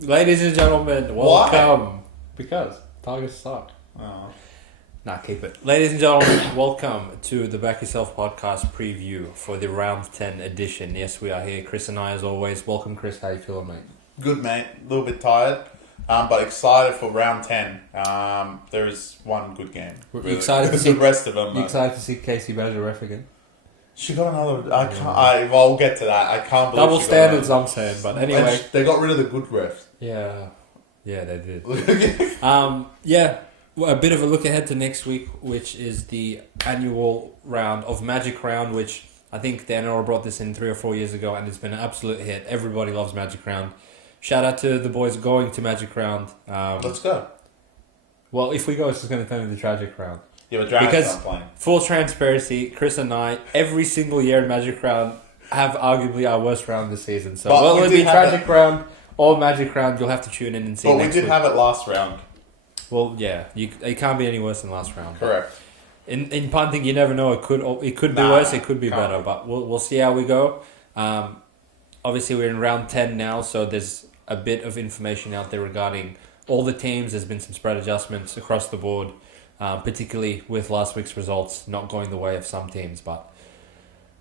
Ladies and gentlemen, welcome. Because Tigers suck. Oh. Nah, keep it. Ladies and gentlemen, welcome to the BackYourself Podcast preview for the Round 10 edition. Yes, we are here. Chris and I, as always. Welcome, Chris. How you feeling, mate? Good, mate. A little bit tired, but excited for Round 10. There is one good game. Really. Excited to see the rest of them. You excited to see Casey Badger ref again? She got another. I can't. We'll get to that. I can't believe double standards. I'm saying, but anyway, they got rid of the good refs. Yeah, they did. A bit of a look ahead to next week, which is the annual round of Magic Round, which I think the NRL brought this in 3 or 4 years ago, and it's been an absolute hit. Everybody loves Magic Round. Shout out to the boys going to Magic Round. Let's go. Well, if we go, it's just going to turn into the Tragic Round. Yeah, but Dragons aren't playing. Full transparency, Chris and I, every single year in Magic Round, have arguably our worst round this season. So whether it be Tragic Round or Magic Round, you'll have to tune in and see. But we did have it last round. Well, yeah, it can't be any worse than last round. Correct. In punting, you never know. It could be worse. It could be better. But we'll see how we go. Obviously, we're in round 10 now, so there's a bit of information out there regarding all the teams. There's been some spread adjustments across the board, particularly with last week's results not going the way of some teams. But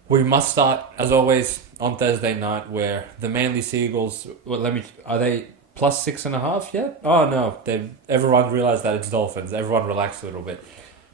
we must start, as always, on Thursday night, where the Manly Seagulls. Are they plus 6.5 yet? Oh no, everyone realised that it's Dolphins. Everyone relaxed a little bit.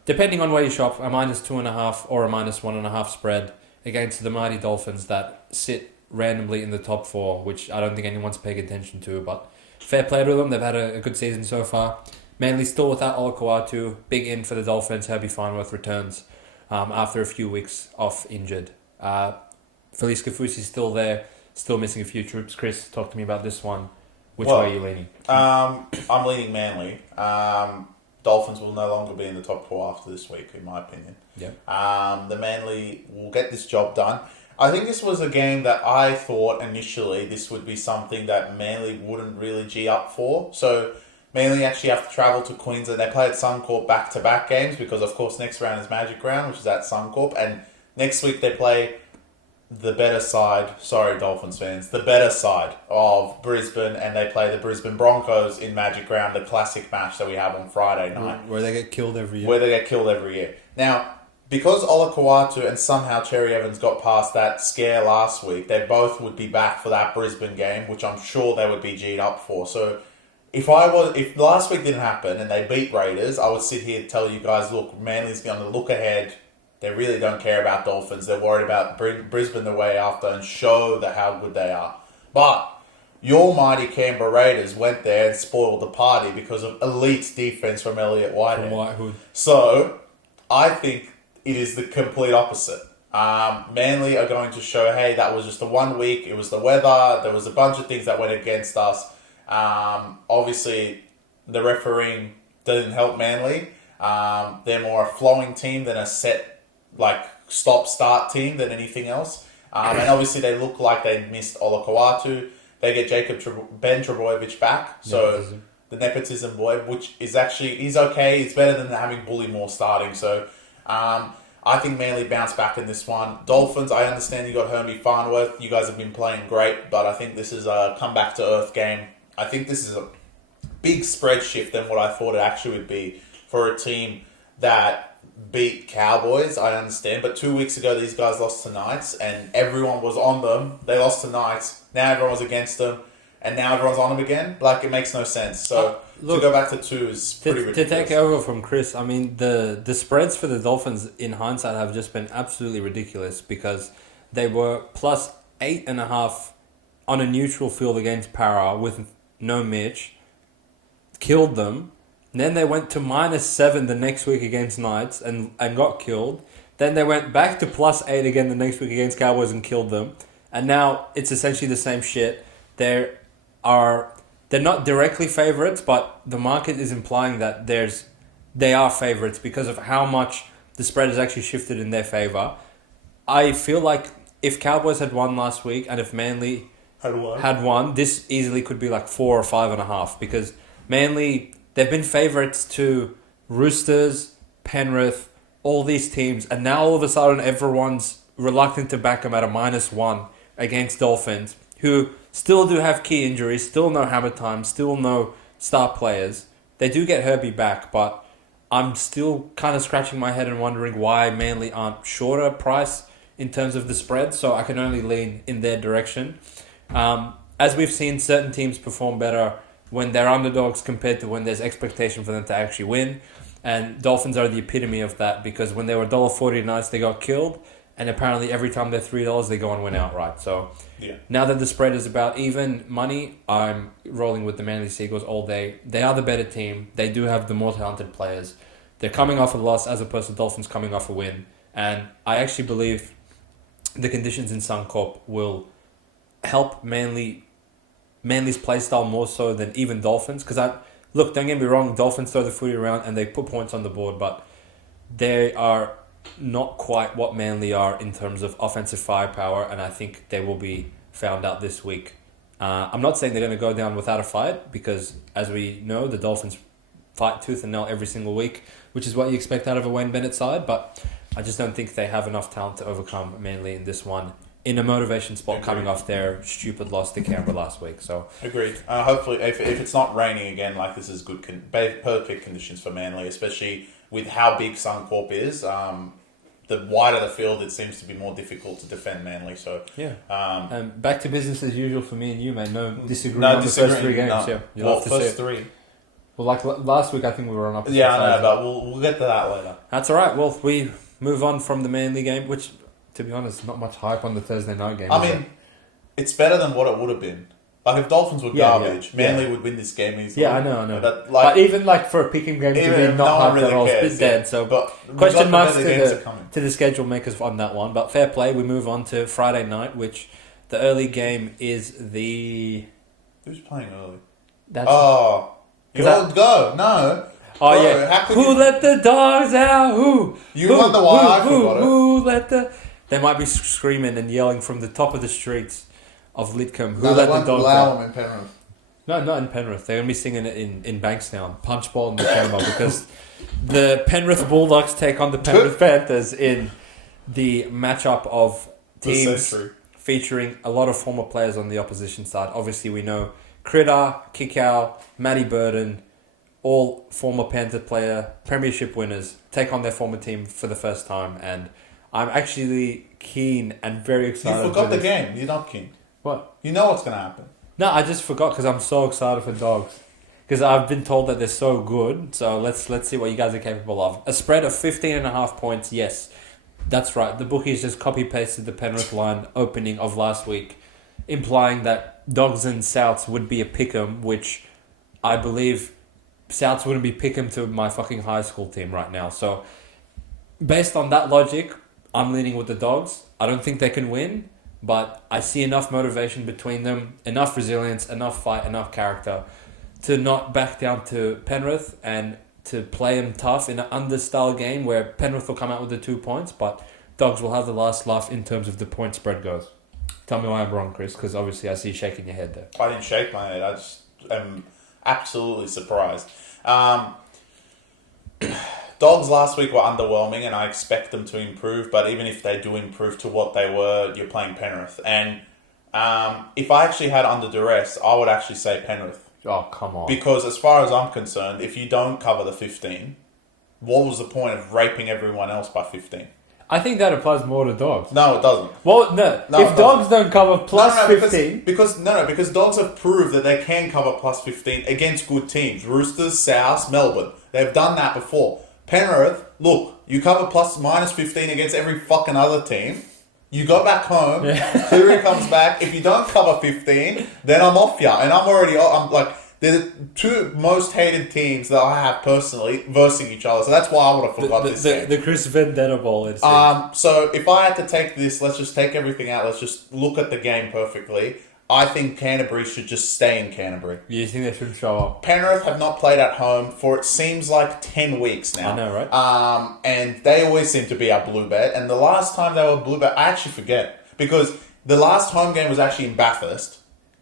Depending on where you shop, a -2.5 or a -1.5 spread against the mighty Dolphins that sit randomly in the top 4, which I don't think anyone's paying attention to, but fair play to them. They've had a good season so far. Manly still without Olakau'atu. Big in for the Dolphins. Herbie Farnworth returns after a few weeks off injured. Felice Kafusi's still there, still missing a few troops. Chris, talk to me about this one. Which way are you leaning? I'm leaning Manly. Dolphins will no longer be in the top 4 after this week, in my opinion. Yeah. The Manly will get this job done. I think this was a game that I thought initially this would be something that Manly wouldn't really G up for. So Manly actually have to travel to Queensland. They play at Suncorp back-to-back games because, of course, next round is Magic Round, which is at Suncorp. And next week they play the better side, sorry Dolphins fans, the better side of Brisbane, and they play the Brisbane Broncos in Magic Round, the classic match that we have on Friday night. Where they get killed every year. Now, because Olakau'atu and somehow Cherry Evans got past that scare last week, they both would be back for that Brisbane game, which I'm sure they would be G'd up for. So if last week didn't happen and they beat Raiders, I would sit here and tell you guys, look, Manly's going to look ahead. They really don't care about Dolphins. They're worried about Brisbane the way after and show how good they are. But your mighty Canberra Raiders went there and spoiled the party because of elite defense from Elliott Whitehead. So I think it is the complete opposite. Manly are going to show, hey, that was just the 1 week. It was the weather. There was a bunch of things that went against us. Obviously, the refereeing didn't help Manly. They're more a flowing team than a set stop-start team than anything else. And obviously they look like they missed Olakau'atu. They get Ben Trebojevic back. So the nepotism boy, which is actually, he's okay. It's better than having Bullymore starting. So I think Manly bounced back in this one. Dolphins, I understand you got Herbie Farnworth. You guys have been playing great, but I think this is a come-back-to-earth game. I think this is a big spread shift than what I thought it actually would be for a team that beat Cowboys, I understand. But 2 weeks ago, these guys lost to Knights, and everyone was on them. They lost to Knights. Now everyone was against them, and now everyone's on them again. It makes no sense. So to go back to 2 is pretty ridiculous. To take over from Chris, I mean, the spreads for the Dolphins, in hindsight, have just been absolutely ridiculous because they were plus 8.5 on a neutral field against Para with no Mitch, killed them. Then they went to -7 the next week against Knights and got killed. Then they went back to +8 again the next week against Cowboys and killed them. And now it's essentially the same shit. They're not directly favourites, but the market is implying that they are favourites because of how much the spread has actually shifted in their favour. I feel like if Cowboys had won last week and if Manly had won, this easily could be 4 or 5.5 because Manly, they've been favourites to Roosters, Penrith, all these teams, and now all of a sudden everyone's reluctant to back them at a -1 against Dolphins, who still do have key injuries, still no hammer time, still no star players. They do get Herbie back, but I'm still kind of scratching my head and wondering why Manly aren't shorter price in terms of the spread, so I can only lean in their direction. As we've seen, certain teams perform better when they're underdogs compared to when there's expectation for them to actually win. And Dolphins are the epitome of that, because when they were $1.40 nights, they got killed. And apparently every time they're $3, they go and win outright. So now that the spread is about even money, I'm rolling with the Manly Seagulls all day. They are the better team. They do have the more talented players. They're coming off a loss as opposed to Dolphins coming off a win. And I actually believe the conditions in Suncorp will help Manly's play style more so than even Dolphins. Because look, don't get me wrong, Dolphins throw the footy around and they put points on the board, but they are not quite what Manly are in terms of offensive firepower, and I think they will be found out this week. I'm not saying they're going to go down without a fight, because as we know, the Dolphins fight tooth and nail every single week, which is what you expect out of a Wayne Bennett side, but I just don't think they have enough talent to overcome Manly in this one, in a motivation spot. Agreed. Coming off their stupid loss to Canberra last week. So agreed. Hopefully, if it's not raining again, like, this is good, perfect conditions for Manly, especially with how big Suncorp is. The wider the field, it seems to be more difficult to defend Manly. So and back to business as usual for me and you, mate. No disagreeing on the first three games. No. Yeah, you'll have to first see it. three. Well, like last week, I think we were on opposite sides. Yeah, but we'll get to that later. That's all right. Well, we move on from the Manly game, which, to be honest, not much hype on the Thursday night game. I mean, it's better than what it would have been. Like, if Dolphins were garbage, Manly would win this game easily. Yeah, I know. But even for a picking game to be not hyped at all, it's dead. So, but question marks to the schedule makers on that one. But fair play. We move on to Friday night, which the early game is the... Who's playing early? Go. No. Oh, yeah. Who let the dogs out? Who? You wonder why I forgot it. Who let the... They might be screaming and yelling from the top of the streets of Lidcombe. Who let the dogs out? In Penrith. No, not in Penrith. They're going to be singing it in Bankstown. Punchball in the Canberra, because the Penrith Bulldogs take on the Penrith Panthers in the matchup of teams featuring a lot of former players on the opposition side. Obviously, we know Critter, Kickow, Matty Burden, all former Panther player, premiership winners, take on their former team for the first time. And I'm actually keen and very excited. You forgot the game. You're not keen. What? You know what's going to happen. No, I just forgot because I'm so excited for Dogs. Because I've been told that they're so good. So let's see what you guys are capable of. A spread of 15.5 points, yes. That's right. The bookies just copy-pasted the Penrith line opening of last week, implying that Dogs and Souths would be a pick'em, which I believe Souths wouldn't be pick'em to my fucking high school team right now. So based on that logic, I'm leaning with the Dogs. I don't think they can win, but I see enough motivation between them, enough resilience, enough fight, enough character to not back down to Penrith and to play them tough in an under-style game where Penrith will come out with the 2 points, but Dogs will have the last laugh in terms of the point spread goes. Tell me why I'm wrong, Chris, because obviously I see you shaking your head there. I didn't shake my head. I just am absolutely surprised. Dogs last week were underwhelming, and I expect them to improve. But even if they do improve to what they were, you're playing Penrith. And if I actually had under duress, I would actually say Penrith. Oh, come on. Because as far as I'm concerned, if you don't cover the 15, what was the point of raping everyone else by 15? I think that applies more to Dogs. No, it doesn't. Well, no. If Dogs don't cover plus 15... Because Dogs have proved that they can cover plus 15 against good teams. Roosters, South, Melbourne. They've done that before. Penrith, look, you cover plus minus 15 against every fucking other team. You go back home, Cleary comes back. If you don't cover 15, then I'm off ya. And I'm like, they're the two most hated teams that I have personally versing each other. So that's why I would have forgot this game. The Chris Vendetta ball. So if I had to take this, let's just take everything out. Let's just look at the game perfectly. I think Canterbury should just stay in Canterbury. You think they should show up? Penrith have not played at home for, it seems like, 10 weeks now. I know, right? And they always seem to be our blue bet. And the last time they were blue bet, I actually forget. Because the last home game was actually in Bathurst.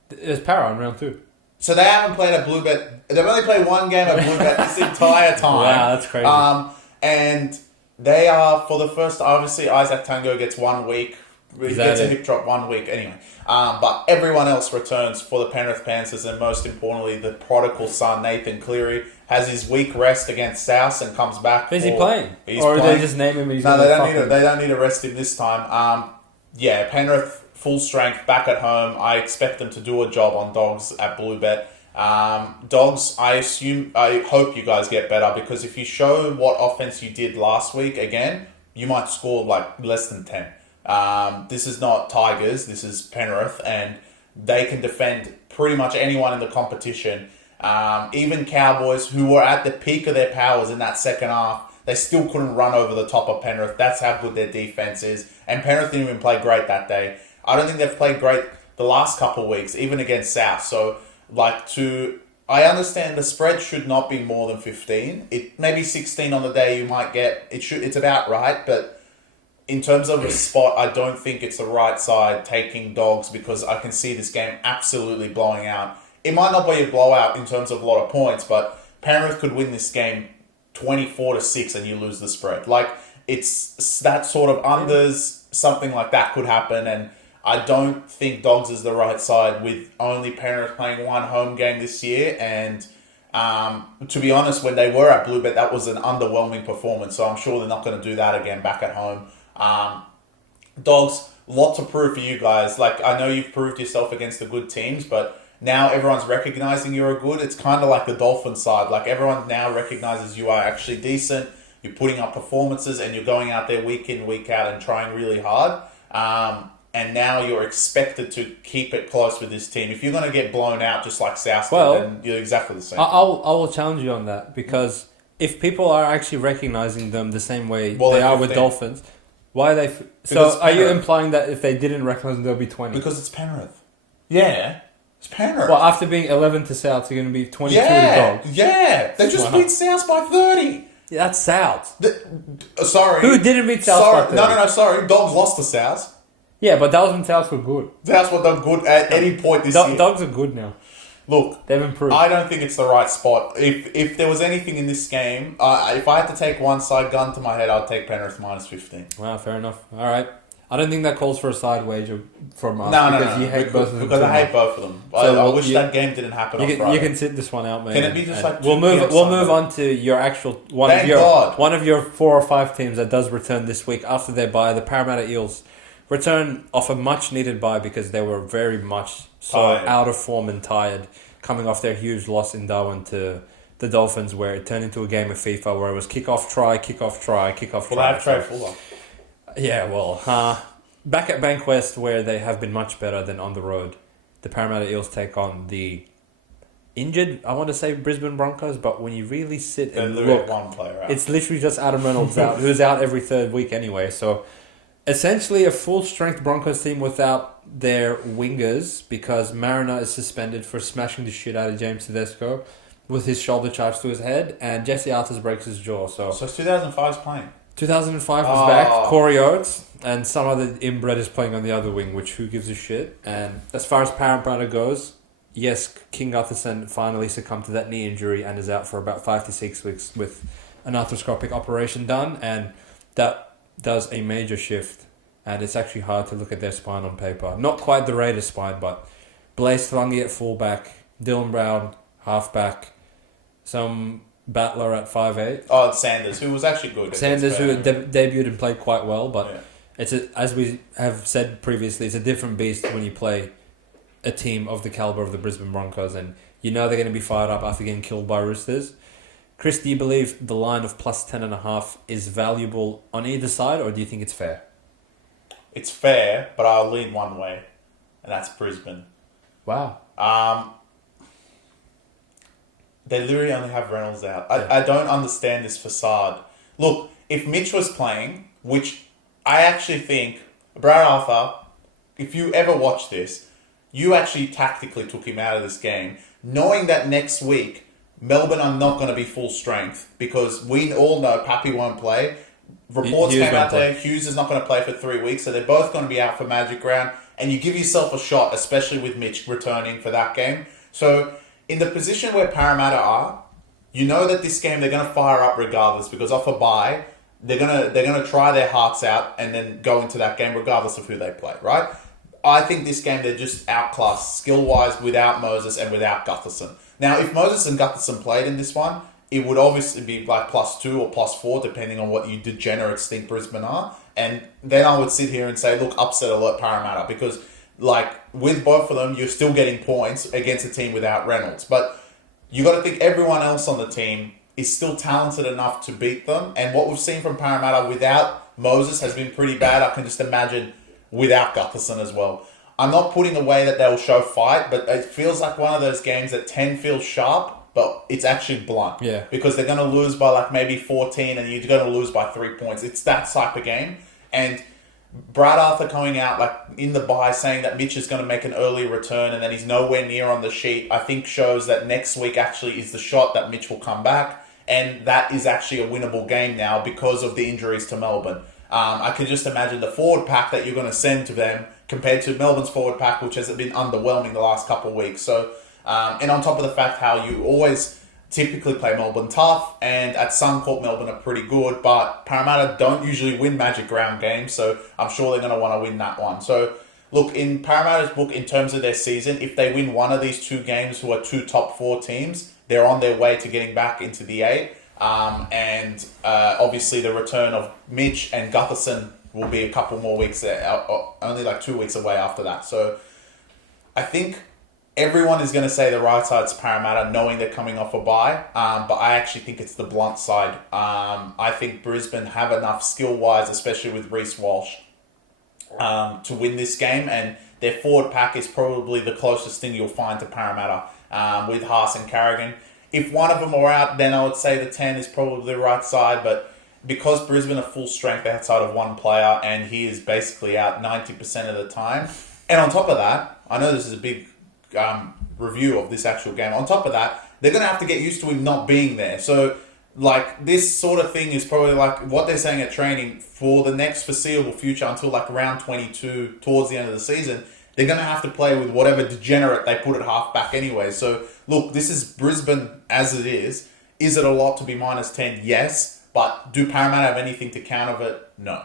It was Para in round 2. So they haven't played at blue bet. They've only played one game at blue bet this entire time. Wow, that's crazy. And they are, for the first, obviously, Isaac Tango gets 1 week. He gets a hip drop 1 week anyway. But everyone else returns for the Penrith Panthers, and most importantly, the prodigal son, Nathan Cleary, has his week rest against South and comes back. Is he playing? Or playing. They just name him? No, they don't need to rest him this time. Penrith full strength back at home. I expect them to do a job on Dogs at Bluebet. Dogs, I hope you guys get better, because if you show what offense you did last week again, you might score like less than 10. This is not Tigers, this is Penrith, and they can defend pretty much anyone in the competition. Even Cowboys, who were at the peak of their powers in that second half, they still couldn't run over the top of Penrith. That's how good their defense is. And Penrith didn't even play great that day. I don't think they've played great the last couple of weeks, even against South. So, I understand the spread should not be more than 15. It maybe 16 on the day you might get. It's about right, but in terms of a spot, I don't think it's the right side taking Dogs, because I can see this game absolutely blowing out. It might not be a blowout in terms of a lot of points, but Penrith could win this game 24-6 and you lose the spread. It's that sort of unders, something like that could happen, and I don't think Dogs is the right side with only Penrith playing one home game this year. And to be honest, when they were at Bluebet, that was an underwhelming performance. So I'm sure they're not going to do that again back at home. Dogs, lot to prove for you guys. I know you've proved yourself against the good teams, but now everyone's recognizing you're good. It's kind of like the Dolphins side. Everyone now recognizes you are actually decent. You're putting up performances and you're going out there week in, week out and trying really hard. And now you're expected to keep it close with this team. If you're going to get blown out just like South, then you're exactly the same. I will challenge you on that, because if people are actually recognizing them the same way they are with Dolphins, why are they... So are you implying that if they didn't recognize them, they'll be 20? Because it's Penrith. Yeah. It's Penrith. Well, after being 11 to South, you're going to be 22 to Dogs. Yeah. They just beat South by 30. Yeah, that's South. Sorry. Who didn't beat South by 30? No, sorry. Dogs lost to South. Yeah, but that was when South were good. That's what they're good at any point this year. Dogs are good now. Look, they've improved. I don't think it's the right spot. If there was anything in this game, if I had to take one side, gun to my head, I'd take Penrith minus 15. Wow, fair enough. All right. I don't think that calls for a side wager from us. No. You hate both of them. Because I hate both of them. So I wish that game didn't happen on Friday. You can sit this one out, mate. Can it be just we'll move on to your actual one of your 4 or 5 teams that does return this week after their bye. The Parramatta Eels return off a much needed bye, because they were very much out of form and tired, coming off their huge loss in Darwin to the Dolphins, where it turned into a game of FIFA where it was kick-off try, kick-off try, kick-off try. Well, I have Trey Fuller. Yeah, well, back at Bankwest, where they have been much better than on the road, the Parramatta Eels take on the injured, I want to say Brisbane Broncos, but when you really sit and look, one player out. It's literally just Adam Reynolds out, who's out every third week anyway. So essentially a full-strength Broncos team without their wingers, because Mariner is suspended for smashing the shit out of James Tedesco with his shoulder charged to his head, and Jesse Arthurs breaks his jaw. So 2005's playing. 2005 was back. Corey Oates and some other inbred is playing on the other wing, which who gives a shit. And as far as Parramatta goes, yes, King Gutherson finally succumbed to that knee injury and is out for about 5 to 6 weeks with an arthroscopic operation done, and that does a major shift. And it's actually hard to look at their spine on paper. Not quite the Raiders spine, but Blaise Thlungi at fullback, Dylan Brown halfback, some battler at 5'8". Oh, it's Sanders, who was actually good. Sanders, who debuted and played quite well, but as we have said previously, it's a different beast when you play a team of the caliber of the Brisbane Broncos, and you know they're going to be fired up after getting killed by Roosters. Chris, do you believe the line of plus 10.5 is valuable on either side, or do you think it's fair? It's fair, but I'll lean one way, and that's Brisbane. Wow. They literally only have Reynolds out. I don't understand this facade. Look, if Mitch was playing, which I actually think, Brad Arthur, if you ever watch this, you actually tactically took him out of this game, knowing that next week, Melbourne are not going to be full strength, because we all know Pappy won't play. Reports came out there, Hughes is not going to play for 3 weeks, so they're both going to be out for Magic Round, and you give yourself a shot, especially with Mitch returning for that game. So, in the position where Parramatta are, you know that this game they're going to fire up regardless, because off a bye, they're gonna try their hearts out and then go into that game regardless of who they play, right? I think this game they're just outclassed skill-wise without Moses and without Gutherson. Now, if Moses and Gutherson played in this one, it would obviously be like +2 or +4, depending on what you degenerates think Brisbane are. And then I would sit here and say, look, upset alert Parramatta, because like with both of them, you're still getting points against a team without Reynolds. But you got to think everyone else on the team is still talented enough to beat them. And what we've seen from Parramatta without Moses has been pretty bad. I can just imagine without Gutherson as well. I'm not putting away that they'll show fight, but it feels like one of those games that 10 feels sharp, but it's actually blunt. Yeah. Because they're going to lose by like maybe 14 and you're going to lose by 3 points. It's that type of game. And Brad Arthur coming out like in the bye saying that Mitch is going to make an early return and that he's nowhere near on the sheet, I think shows that next week actually is the shot that Mitch will come back. And that is actually a winnable game now because of the injuries to Melbourne. I can just imagine the forward pack that you're going to send to them compared to Melbourne's forward pack, which has been underwhelming the last couple of weeks. So, and on top of the fact how you always typically play Melbourne tough, and at Suncorp Melbourne are pretty good, but Parramatta don't usually win Magic Round games, so I'm sure they're going to want to win that one. So, look, in Parramatta's book, in terms of their season, if they win one of these 2 games who are 2 top 4 teams, they're on their way to getting back into the 8. And obviously the return of Mitch and Gutherson will be a couple more weeks, only like 2 weeks away after that. So I think everyone is going to say the right side's Parramatta, knowing they're coming off a bye. But I actually think it's the blunt side. I think Brisbane have enough skill-wise, especially with Reece Walsh, to win this game. And their forward pack is probably the closest thing you'll find to Parramatta with Haas and Carrigan. If one of them are out, then I would say the 10 is probably the right side. But because Brisbane are full strength outside of one player and he is basically out 90% of the time. And on top of that, I know this is a big review of this actual game. On top of that, they're going to have to get used to him not being there. So, like, this sort of thing is probably like what they're saying at training for the next foreseeable future until like round 22 towards the end of the season. They're going to have to play with whatever degenerate they put at halfback anyway. So, look, this is Brisbane as it is. Is it a lot to be -10? Yes. But do Parramatta have anything to counter it? No.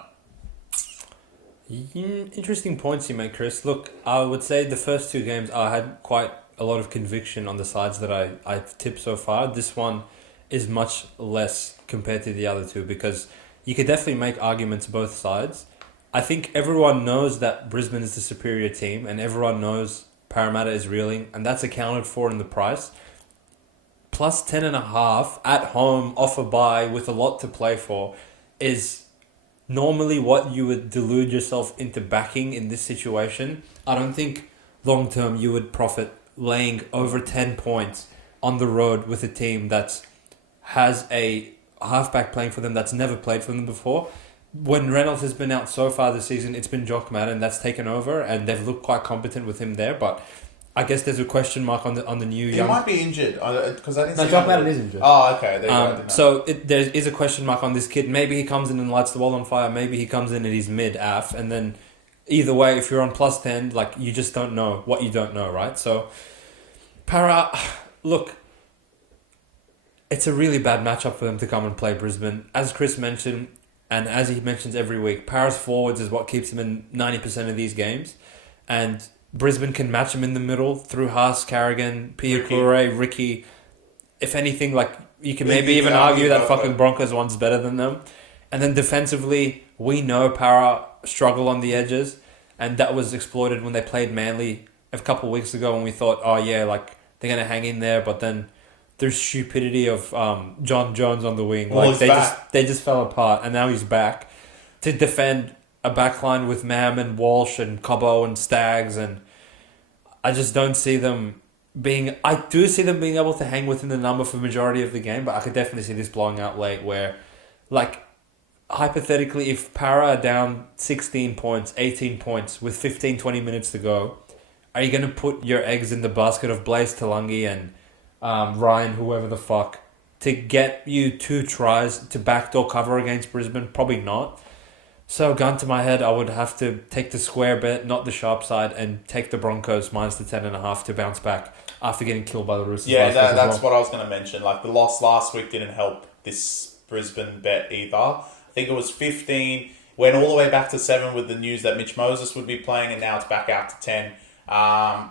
Interesting points you make, Chris. Look, I would say the first 2 games I had quite a lot of conviction on the sides that I've tipped so far. This one is much less compared to the other 2 because you could definitely make arguments both sides. I think everyone knows that Brisbane is the superior team and everyone knows Parramatta is reeling, and that's accounted for in the price. Plus 10.5 at home off a bye with a lot to play for is normally what you would delude yourself into backing in this situation. I don't think long term you would profit laying over 10 points on the road with a team that has a halfback playing for them that's never played for them before. When Reynolds has been out so far this season, it's been Jock Madden that's taken over, and they've looked quite competent with him there. But I guess there's a question mark on the new. He might be injured because I didn't. No, see Jock Madden is injured. Oh, okay. There you go. So there is a question mark on this kid. Maybe he comes in and lights the world on fire. Maybe he comes in and he's mid-AF, and then either way, if you're on plus 10, like you just don't know what you don't know, right? So look. It's a really bad matchup for them to come and play Brisbane. As Chris mentioned, and as he mentions every week, Para's forwards is what keeps him in 90% of these games. And Brisbane can match him in the middle through Haas, Carrigan, Piakure, Ricky. If anything, like you can maybe even argue that fucking Broncos one's better than them. And then defensively, we know Para struggle on the edges. And that was exploited when they played Manly a couple of weeks ago when we thought, oh yeah, like they're going to hang in there. But then there's stupidity of John Jones on the wing. Well, like they just fell apart, and now he's back to defend a backline with Mam and Walsh and Cobbo and Staggs, and I just don't see them being. I do see them being able to hang within the number for the majority of the game, but I could definitely see this blowing out late. Where, like, hypothetically, if Para are down 16 points, 18 points with 15-20 minutes to go, are you going to put your eggs in the basket of Blaze Talangi and Ryan, whoever the fuck, to get you 2 tries to backdoor cover against Brisbane? Probably not. So, gun to my head, I would have to take the square bet, not the sharp side, and take the Broncos minus the 10.5 to bounce back after getting killed by the Roosters. Yeah, that's what I was going to mention. Like, the loss last week didn't help this Brisbane bet either. I think it was 15. Went all the way back to 7 with the news that Mitch Moses would be playing, and now it's back out to 10. I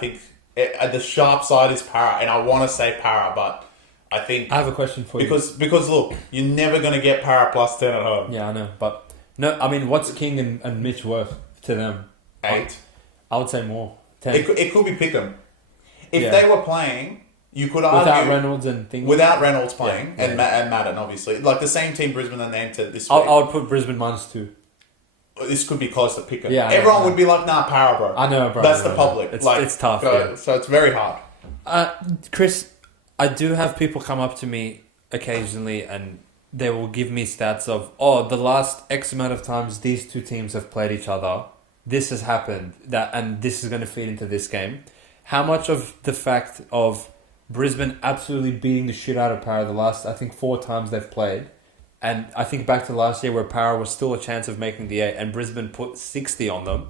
think the sharp side is Para, and I want to say Para, but I think... I have a question for you. Because look, you're never going to get Para plus 10 at home. Yeah, I know, but... No, I mean, what's King and Mitch worth to them? 8. I would say more. 10. It could be Pick'em. If they were playing, you could argue... Without Reynolds and things? Without Reynolds playing, and Madden, obviously. Like the same team Brisbane are named to this week. I would put Brisbane -2. This could be close to Pick'em. Yeah, Everyone would be like, nah, Para, bro. I know, bro. That's the public. It's tough, So it's very hard. Chris, I do have people come up to me occasionally and they will give me stats of, the last X amount of times these two teams have played each other, this has happened, and this is going to feed into this game. How much of the fact of Brisbane absolutely beating the shit out of Para the last, I think, 4 times they've played, and I think back to last year where Para was still a chance of making the 8 and Brisbane put 60 on them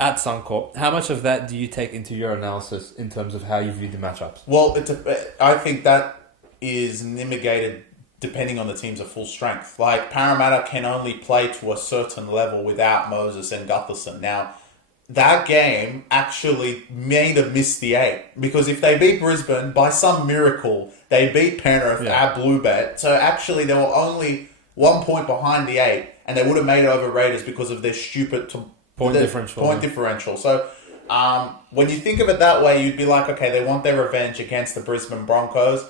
at Suncorp. How much of that do you take into your analysis in terms of how you view the matchups? Well, I think that is negated depending on the teams at full strength. Like, Parramatta can only play to a certain level without Moses and Gutherson. Now, that game actually made them miss the 8. Because if they beat Brisbane, by some miracle, they beat Penrith at Bluebet. So actually, they were only 1 point behind the 8, and they would have made it over Raiders because of their stupid point differential. So when you think of it that way, you'd be like, okay, they want their revenge against the Brisbane Broncos.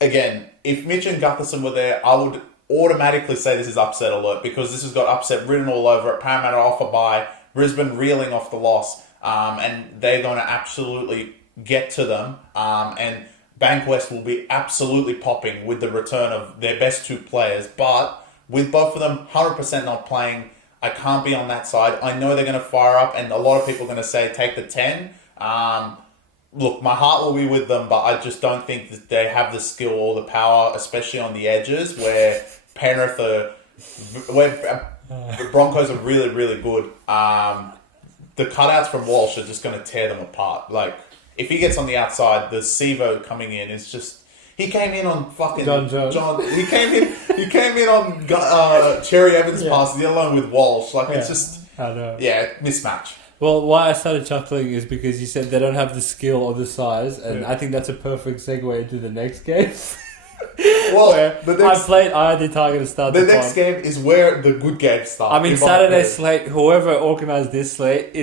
Again, if Mitch and Gutherson were there, I would automatically say this is upset alert because this has got upset written all over it. Parramatta off a bye, Brisbane reeling off the loss, and they're going to absolutely get to them. And Bankwest will be absolutely popping with the return of their best 2 players. But with both of them 100% not playing, I can't be on that side. I know they're going to fire up, and a lot of people are going to say take the 10. Look, my heart will be with them, but I just don't think that they have the skill or the power, especially on the edges, where Penrith where the Broncos are really, really good. The cutouts from Walsh are just going to tear them apart. Like, if he gets on the outside, the Sevo coming in is just... He came in on fucking... John. He came in on Cherry Evans' pass, the alone with Walsh. Like, it's just... I know. Yeah, mismatch. Well, why I started chuckling is because you said they don't have the skill or the size, and I think that's a perfect segue into the next game. Well, I had the target to start the next game is where the good games start. I mean, Saturday slate, whoever organised this slate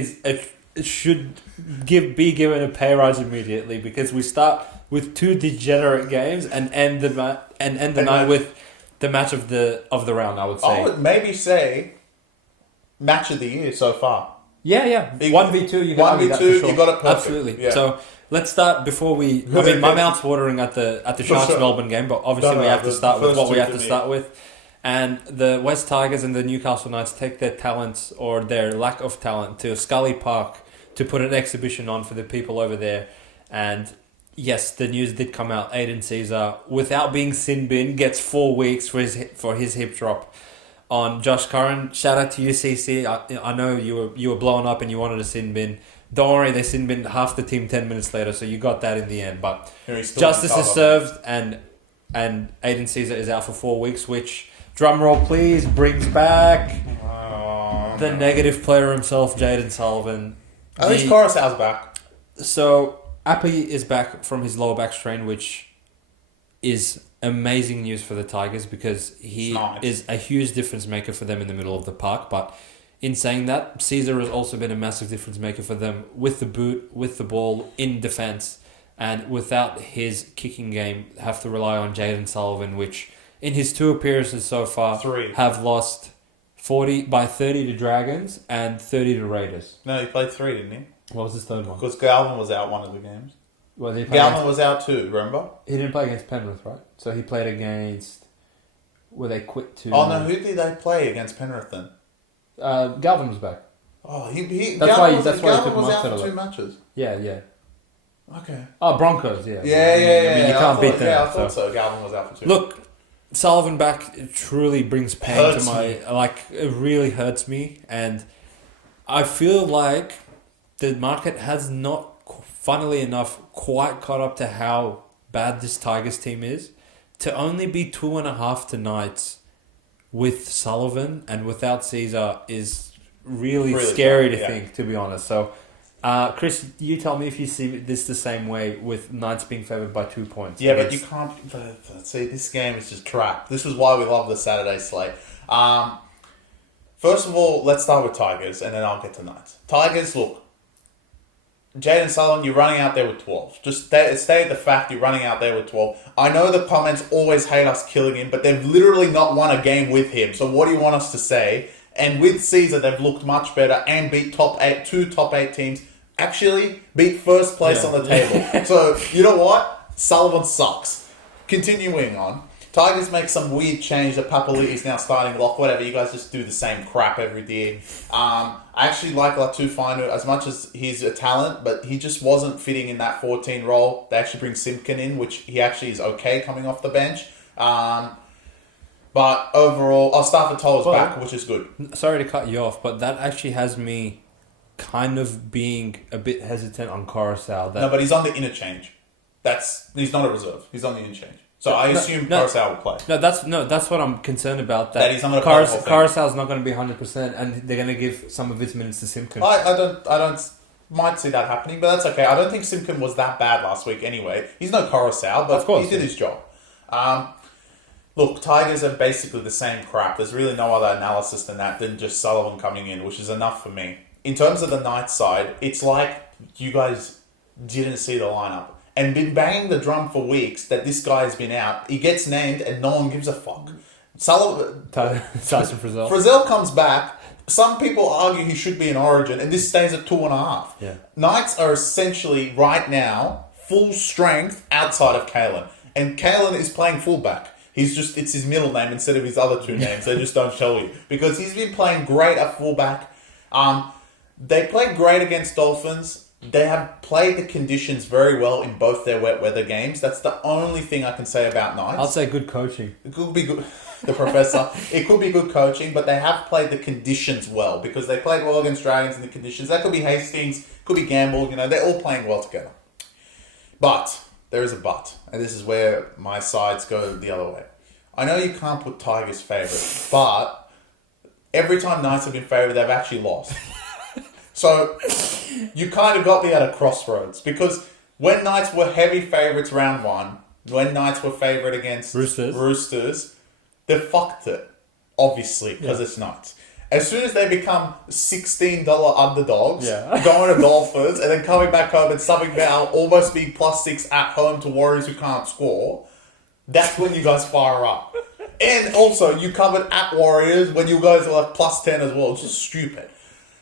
should be given a pay rise immediately because we start with 2 degenerate games and end the night with the match of the round, I would say. I would maybe say match of the year so far. Yeah. 1v2, you got 1v2, you got it perfect. Absolutely. Yeah. So let's start before we... I mean, my mouth's watering at the Sharks Melbourne game, but obviously we have to start with what we have to start with. And the West Tigers and the Newcastle Knights take their talents or their lack of talent to Scully Park to put an exhibition on for the people over there. And yes, the news did come out. Aiden Caesar, without being sin bin, gets 4 weeks for his hip drop on Josh Curran. Shout out to UCC. I know you were blowing up and you wanted a sin bin. Don't worry, they sin bin half the team 10 minutes later, so you got that in the end. But justice is served, and Aiden Caesar is out for 4 weeks, which, drumroll please, brings back the negative player himself, Jaden Sullivan. At least Coruscant's back. So Appy is back from his lower back strain, which is amazing news for the Tigers because he is a huge difference maker for them in the middle of the park. But in saying that, Caesar has also been a massive difference maker for them with the boot, with the ball, in defence. And without his kicking game, have to rely on Jaden Sullivan, which in his 2 appearances so far have lost 30 to Dragons and 30 to Raiders. No, he played 3, didn't he? What was his third one? Because Galvin was out one of the games. Well, Galvin was out too, remember? He didn't play against Penrith, right? So he played against... Where they quit to... Oh, no, who did they play against Penrith then? Galvin was back. Oh, Galvin was out for 2 matches. Yeah. Okay. Oh, Broncos, yeah. Yeah. I mean, you can't beat them. Yeah, I thought so. Galvin was out for 2. Look, Sullivan back truly brings pain to my... Like, it really hurts me. And I feel like the market has not, funnily enough, quite caught up to how bad this Tigers team is to only be 2.5 tonight with Sullivan and without Caesar is really scary to think, to be honest. So, Chris, you tell me if you see this the same way with Knights being favoured by 2 points. Yeah, but you can't... See, this game is just crap. This is why we love the Saturday slate. First of all, let's start with Tigers, and then I'll get to Knights. Tigers, look. Jaden Sullivan, you're running out there with 12. Just stay at the fact you're running out there with 12. I know the comments always hate us killing him, but they've literally not won a game with him. So what do you want us to say? And with Caesar, they've looked much better and beat two top 8 teams. Actually, beat first place on the table. So, you know what? Sullivan sucks. Continuing on. Tigers make some weird change that Papali'i is now starting lock. Whatever, you guys just do the same crap every day. I actually like Latu Fainu as much as he's a talent, but he just wasn't fitting in that 14 role. They actually bring Simpkin in, which he actually is okay coming off the bench. But overall, I'll start with Toller's back, which is good. Sorry to cut you off, but that actually has me kind of being a bit hesitant on Coruscant. No, but he's on the interchange. He's not a reserve. He's on the interchange. So I assume Coruscant will play. That's what I'm concerned about. That he's not going to play the whole thing. Coruscant's not going to be 100%, and they're going to give some of his minutes to Simpkin. I might see that happening, but that's okay. I don't think Simpkin was that bad last week anyway. He's no Coruscant, but he did his job. Look, Tigers are basically the same crap. There's really no other analysis than just Sullivan coming in, which is enough for me. In terms of the Knights side, it's like you guys didn't see the lineup and been banging the drum for weeks that this guy has been out. He gets named and no one gives a fuck. Tyson Frizzell. Frizzell comes back. Some people argue he should be in Origin, and this stays at 2.5. Yeah. Knights are essentially right now full strength outside of Kalen, and Kalen is playing fullback. It's his middle name instead of his other two names. They just don't tell you because he's been playing great at fullback. They played great against Dolphins. They have played the conditions very well in both their wet weather games. That's the only thing I can say about Knights. I'll say good coaching. It could be good. The professor. It could be good coaching, but they have played the conditions well because they played well against Dragons in the conditions. That could be Hastings, could be Gamble. They're all playing well together. But there is a but, and this is where my sides go the other way. I know you can't put Tigers favourite, but every time Knights have been favourite, they've actually lost. So you kind of got me at a crossroads because when Knights were heavy favourites round 1, when Knights were favourite against Roosters, they fucked it, obviously, because it's Knights. As soon as they become $16 underdogs, going to Dolphins and then coming back home and subbing down, almost being +6 at home to Warriors who can't score, that's when you guys fire up. And also, you covered at Warriors when you guys were like +10 as well. It's just stupid.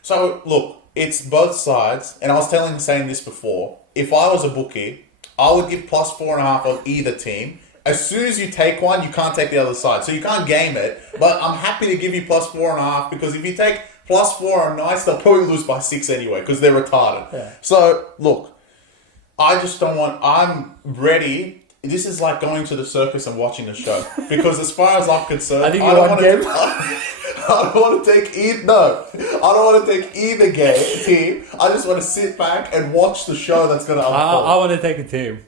So, look, it's both sides. And I was saying this before. If I was a bookie, I would give +4.5 on either team. As soon as you take one, you can't take the other side. So you can't game it. But I'm happy to give you +4.5 because if you take +4 on Knights, they'll probably lose by 6 anyway because they're retarded. Yeah. So, look, I just don't want... I'm ready... This is like going to the circus and watching the show. Because as far as I'm concerned, I don't want to take either team. I just want to sit back and watch the show that's going to unfold. I want to take a team.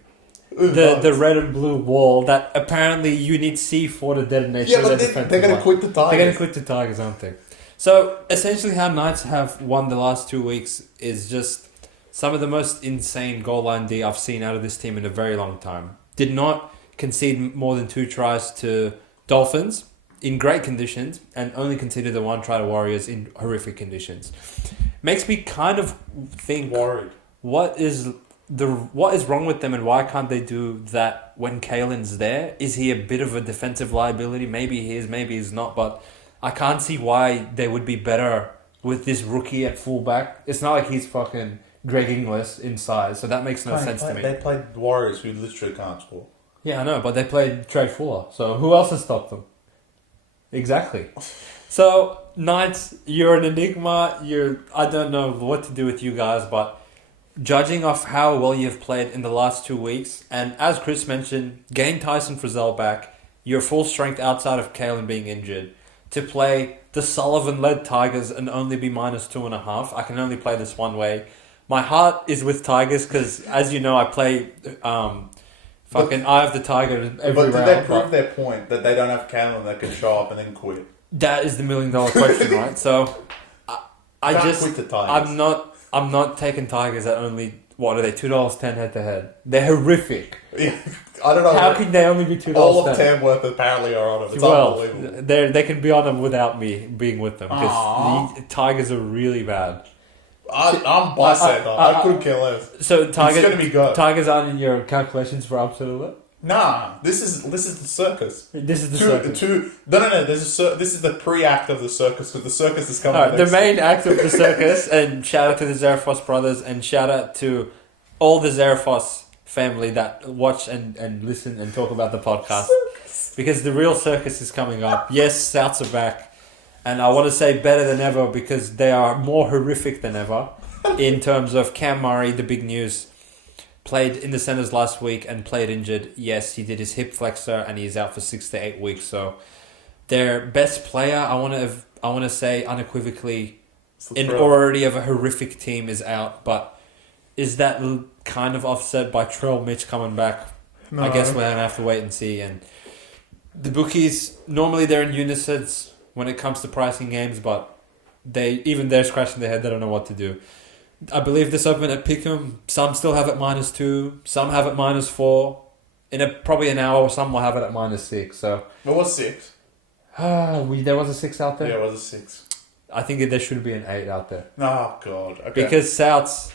The red and blue wall that apparently you need C4 to detonate. Yeah, but they're going to quit the Tigers. They're going to quit the Tigers, aren't they? So essentially how Knights have won the last 2 weeks is just some of the most insane goal line D I've seen out of this team in a very long time. Did not concede more than 2 tries to Dolphins in great conditions and only conceded the 1 try to Warriors in horrific conditions. Makes me kind of think worried. What is wrong with them and why can't they do that when Kalen's there? Is he a bit of a defensive liability? Maybe he is, maybe he's not, but I can't see why they would be better with this rookie at fullback. It's not like he's fucking Greg Inglis in size, so that makes no sense to me. They played Warriors who literally can't score. Yeah, I know, but they played Trey Fuller, so who else has stopped them? Exactly. So, Knights, you're an enigma. I don't know what to do with you guys, but judging off how well you've played in the last 2 weeks, and as Chris mentioned, gain Tyson Frizzell back, you're full strength outside of Kalen being injured, to play the Sullivan-led Tigers and only be -2.5. I can only play this one way. My heart is with Tigers because, as you know, I play Fucking eye of the tiger every But did round. they prove their point that they don't have Cameron that can show up and then quit? That is the $1 million question, right? So, I Can't just, quit the Tigers. I'm not taking Tigers at only, what are they, $2.10 head to head. They're horrific. Yeah, I don't know. How can they only be $2.10? All of Tamworth apparently are on them. It's unbelievable. They can be on them without me being with them because the Tigers are really bad. I'm biased. I couldn't care less. So Tigers, it's going to be good. Tigers aren't in your calculations for upset alert? Nah, this is the circus. This is the circus. No. This is the pre-act of the circus because the circus is coming. Right, the main act of the circus, and shout out to the Zarefos brothers, and shout out to all the Zarefos family that watch and listen and talk about the podcast. Because the real circus is coming up. Yes, Souths are back. And I want to say better than ever because they are more horrific than ever in terms of Cam Murray, the big news. Played in the centres last week and played injured. Yes, he did his hip flexor and he's out for 6 to 8 weeks. So their best player, I want to say unequivocally, in already of a horrific team is out. But is that kind of offset by Trell Mitch coming back? No. I guess we're going to have to wait and see. And the bookies, normally they're in unison when it comes to pricing games, but they're scratching their head. They don't know what to do. I believe this open at Pick'em. Some still have it -2. Some have it -4. In probably an hour, some will have it at -6. So it was 6. There was a 6 out there. Yeah, it was a 6. I think there should be an 8 out there. Oh God! Okay. Because Souths,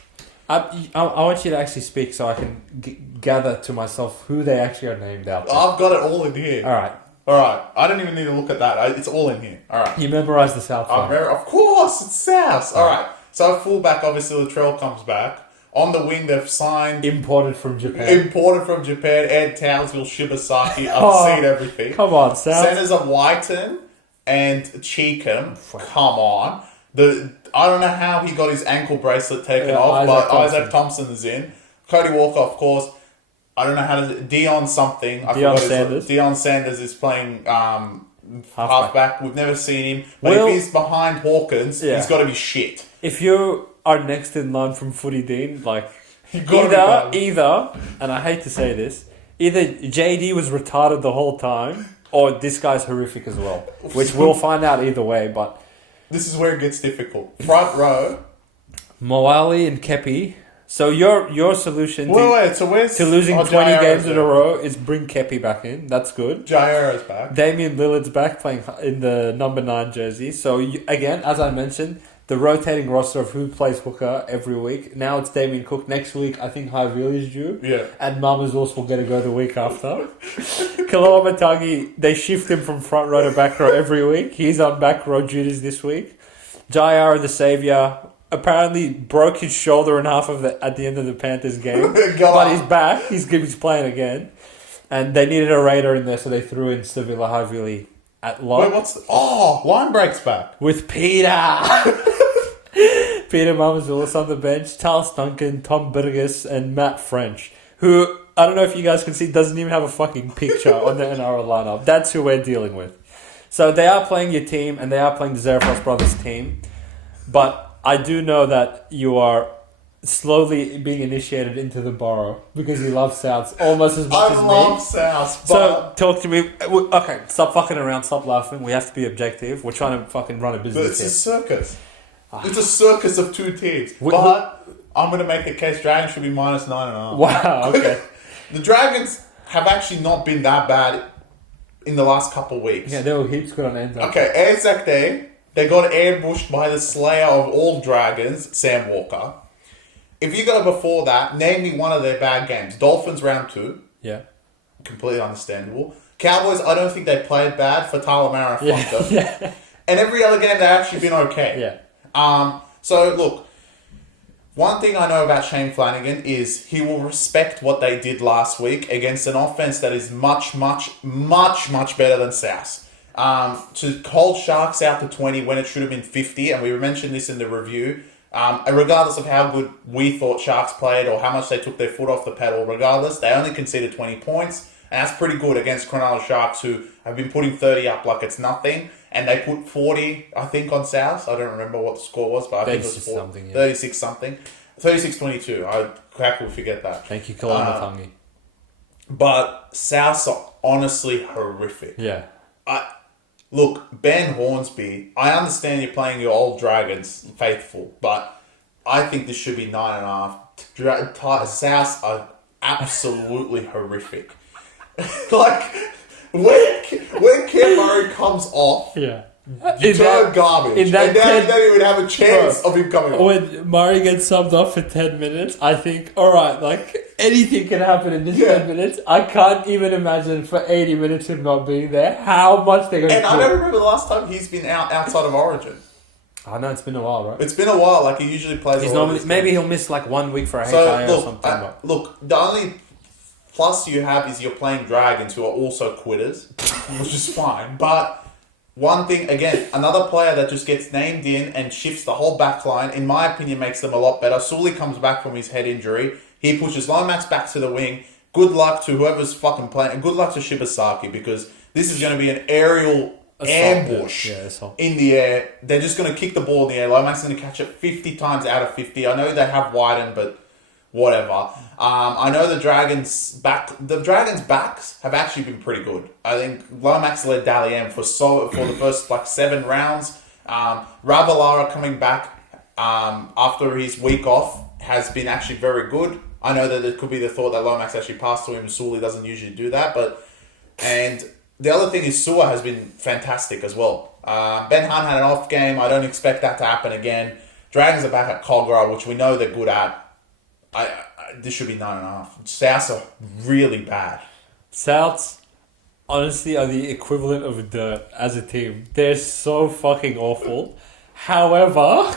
I want you to actually speak so I can gather to myself who they actually are named out there. I've got it all in here. All right. I don't even need to look at that. It's all in here. All right. You memorised the South. Of course, it's South. All right. So fullback, obviously, Latrell comes back. On the wing, they've signed... Imported from Japan. Ed Townsville, Shibasaki. I've seen everything. Come on, South. Centers are Whiten and Cheekham. Come on. I don't know how he got his ankle bracelet taken off, but Isaac Thompson is in. Cody Walker, of course. I don't know how to... Dion something. Dion Sanders is playing halfback. We've never seen him. But if he's behind Hawkins, he's got to be shit. If you are next in line from Footy Dean, like... Either, and I hate to say this, either JD was retarded the whole time, or this guy's horrific as well. Which we'll find out either way, but... This is where it gets difficult. Front row... Moali and Kepi... So your solution to losing 20 games in a row is bring Kepi back in. That's good. Jaira's back. Damian Lillard's back playing in the number 9 jersey. So again, as I mentioned, the rotating roster of who plays hooker every week. Now it's Damien Cook. Next week, I think Hyveel is due. Yeah. And Mamazos will get to go the week after. Kaloa Matangi, they shift him from front row to back row every week. He's on back row duties this week. Jaira, the saviour, apparently broke his shoulder in half at the end of the Panthers game. But he's back. He's playing again. And they needed a raider in there, so they threw in Savila Havili at lock. Wait, line break's back. With Peter. Peter Mamazoulis on the bench, Charles Duncan, Tom Burgess, and Matt French, who, I don't know if you guys can see, doesn't even have a fucking picture on the NRL lineup. That's who we're dealing with. So they are playing your team, and they are playing the Zarefos Brothers team. But I do know that you are slowly being initiated into the borough because you love Souths almost as much as me. I love Souths. So talk to me. Okay, stop fucking around. Stop laughing. We have to be objective. We're trying to fucking run a business. But it's a circus. It's a circus of two teams. But I'm going to make the case Dragons should be -9.5. Wow, okay. The Dragons have actually not been that bad in the last couple of weeks. Yeah, they were heaps good on Anzac. Okay, Anzac Day, they got ambushed by the slayer of all Dragons, Sam Walker. If you go before that, name me one of their bad games. Dolphins round 2. Yeah. Completely understandable. Cowboys, I don't think they played bad for Talamara and Funko. Yeah. And every other game, they've actually been okay. Yeah. So, look, one thing I know about Shane Flanagan is he will respect what they did last week against an offense that is much, much, much, much better than South. To hold Sharks out to 20 when it should have been 50, and we mentioned this in the review, and regardless of how good we thought Sharks played or how much they took their foot off the pedal, regardless, they only conceded 20 points, and that's pretty good against Cronulla Sharks, who have been putting 30 up like it's nothing, and they put 40, I think, on South. I don't remember what the score was, but I think it was 36 something. 36-22. How could we forget that? Thank you, Kalama Tangi. But Souths are honestly horrific. Yeah. Look, Ben Hornsby, I understand you're playing your old Dragons faithful, but I think this should be 9.5. Souths are absolutely horrific. Like, when Cam Murray comes off, Yeah. you turn garbage. in that And now you don't even have a chance of him coming off. When Murray gets subbed off for 10 minutes, I think, alright, like, anything can happen in this 10 minutes. I can't even imagine for 80 minutes him not being there, how much they're going to And I don't remember the last time he's been outside of Origin. I know, it's been a while, right? It's been a while. Like, he usually plays He's all normally, these maybe games. he'll miss like 1 week for a So, HIA or something. look, the only plus you have is you're playing Dragons, who are also quitters, which is fine. But one thing, again, another player that just gets named in and shifts the whole back line, in my opinion, makes them a lot better. Sully comes back from his head injury. He pushes Lomax back to the wing. Good luck to whoever's fucking playing. And good luck to Shibasaki, because this is going to be an aerial ambush in the air. They're just going to kick the ball in the air. Lomax is going to catch it 50 times out of 50. I know they have widened, but whatever. I know the Dragons' backs have actually been pretty good. I think Lomax led Dally M for the first like 7 rounds. Ravalawa coming back after his week off has been actually very good. I know that it could be the thought that Lomax actually passed to him. Sully doesn't usually do that, and the other thing is Sua has been fantastic as well. Ben Hunt had an off game. I don't expect that to happen again. Dragons are back at Cogra, which we know they're good at. This should be 9.5. Souths are really bad. Souths, honestly, are the equivalent of dirt as a team. They're so fucking awful. However,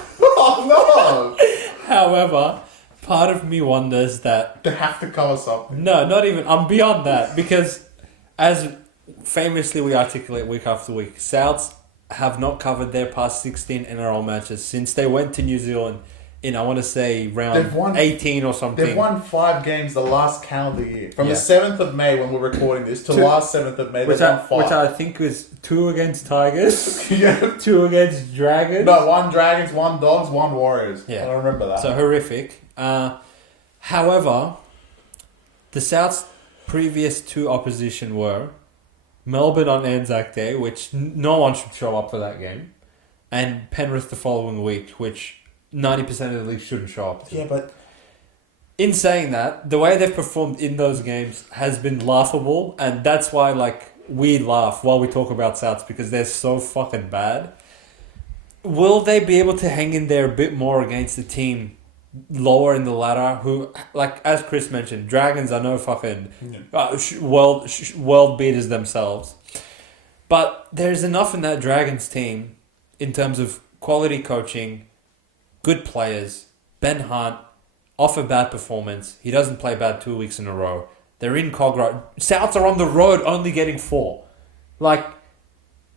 part of me wonders that They have to cover something. no, not even. I'm beyond that, because as famously we articulate week after week, Souths have not covered their past 16 NRL matches since they went to New Zealand in, I want to say, round 18 or something. They've won 5 games the last calendar year. From the 7th of May, when we're recording this, to last 7th of May, they've won 5. Which I think was 2 against Tigers, Yeah. 2 against Dragons. No, 1 Dragons, 1 Dogs, 1 Warriors. Yeah. I remember that. So horrific. However, the South's previous 2 opposition were Melbourne on Anzac Day, which no one should show up for that game, and Penrith the following week, which 90% of the league shouldn't show up to. Yeah, but in saying that, the way they've performed in those games has been laughable, and that's why we laugh while we talk about Souths, because they're so fucking bad. Will they be able to hang in there a bit more against the team lower in the ladder, who, as Chris mentioned, Dragons are no fucking world beaters themselves, but there's enough in that Dragons team in terms of quality coaching, good players. Ben Hunt, off a bad performance, he doesn't play bad 2 weeks in a row. They're in Cogra. Souths are on the road only getting 4.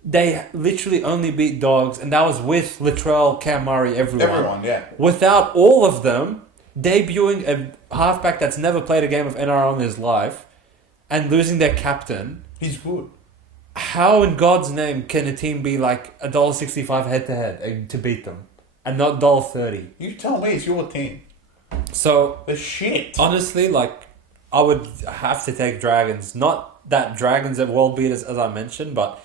They literally only beat Dogs, and that was with Latrell, Cam Murray, everyone. yeah. Without all of them, debuting a halfback that's never played a game of NRL in his life, and losing their captain. He's good. How in God's name can a team be like $1.65 head-to-head to beat them, and not $1.30? You tell me, it's your team. So, The shit. honestly, I would have to take Dragons. Not that Dragons are world beaters, as I mentioned, but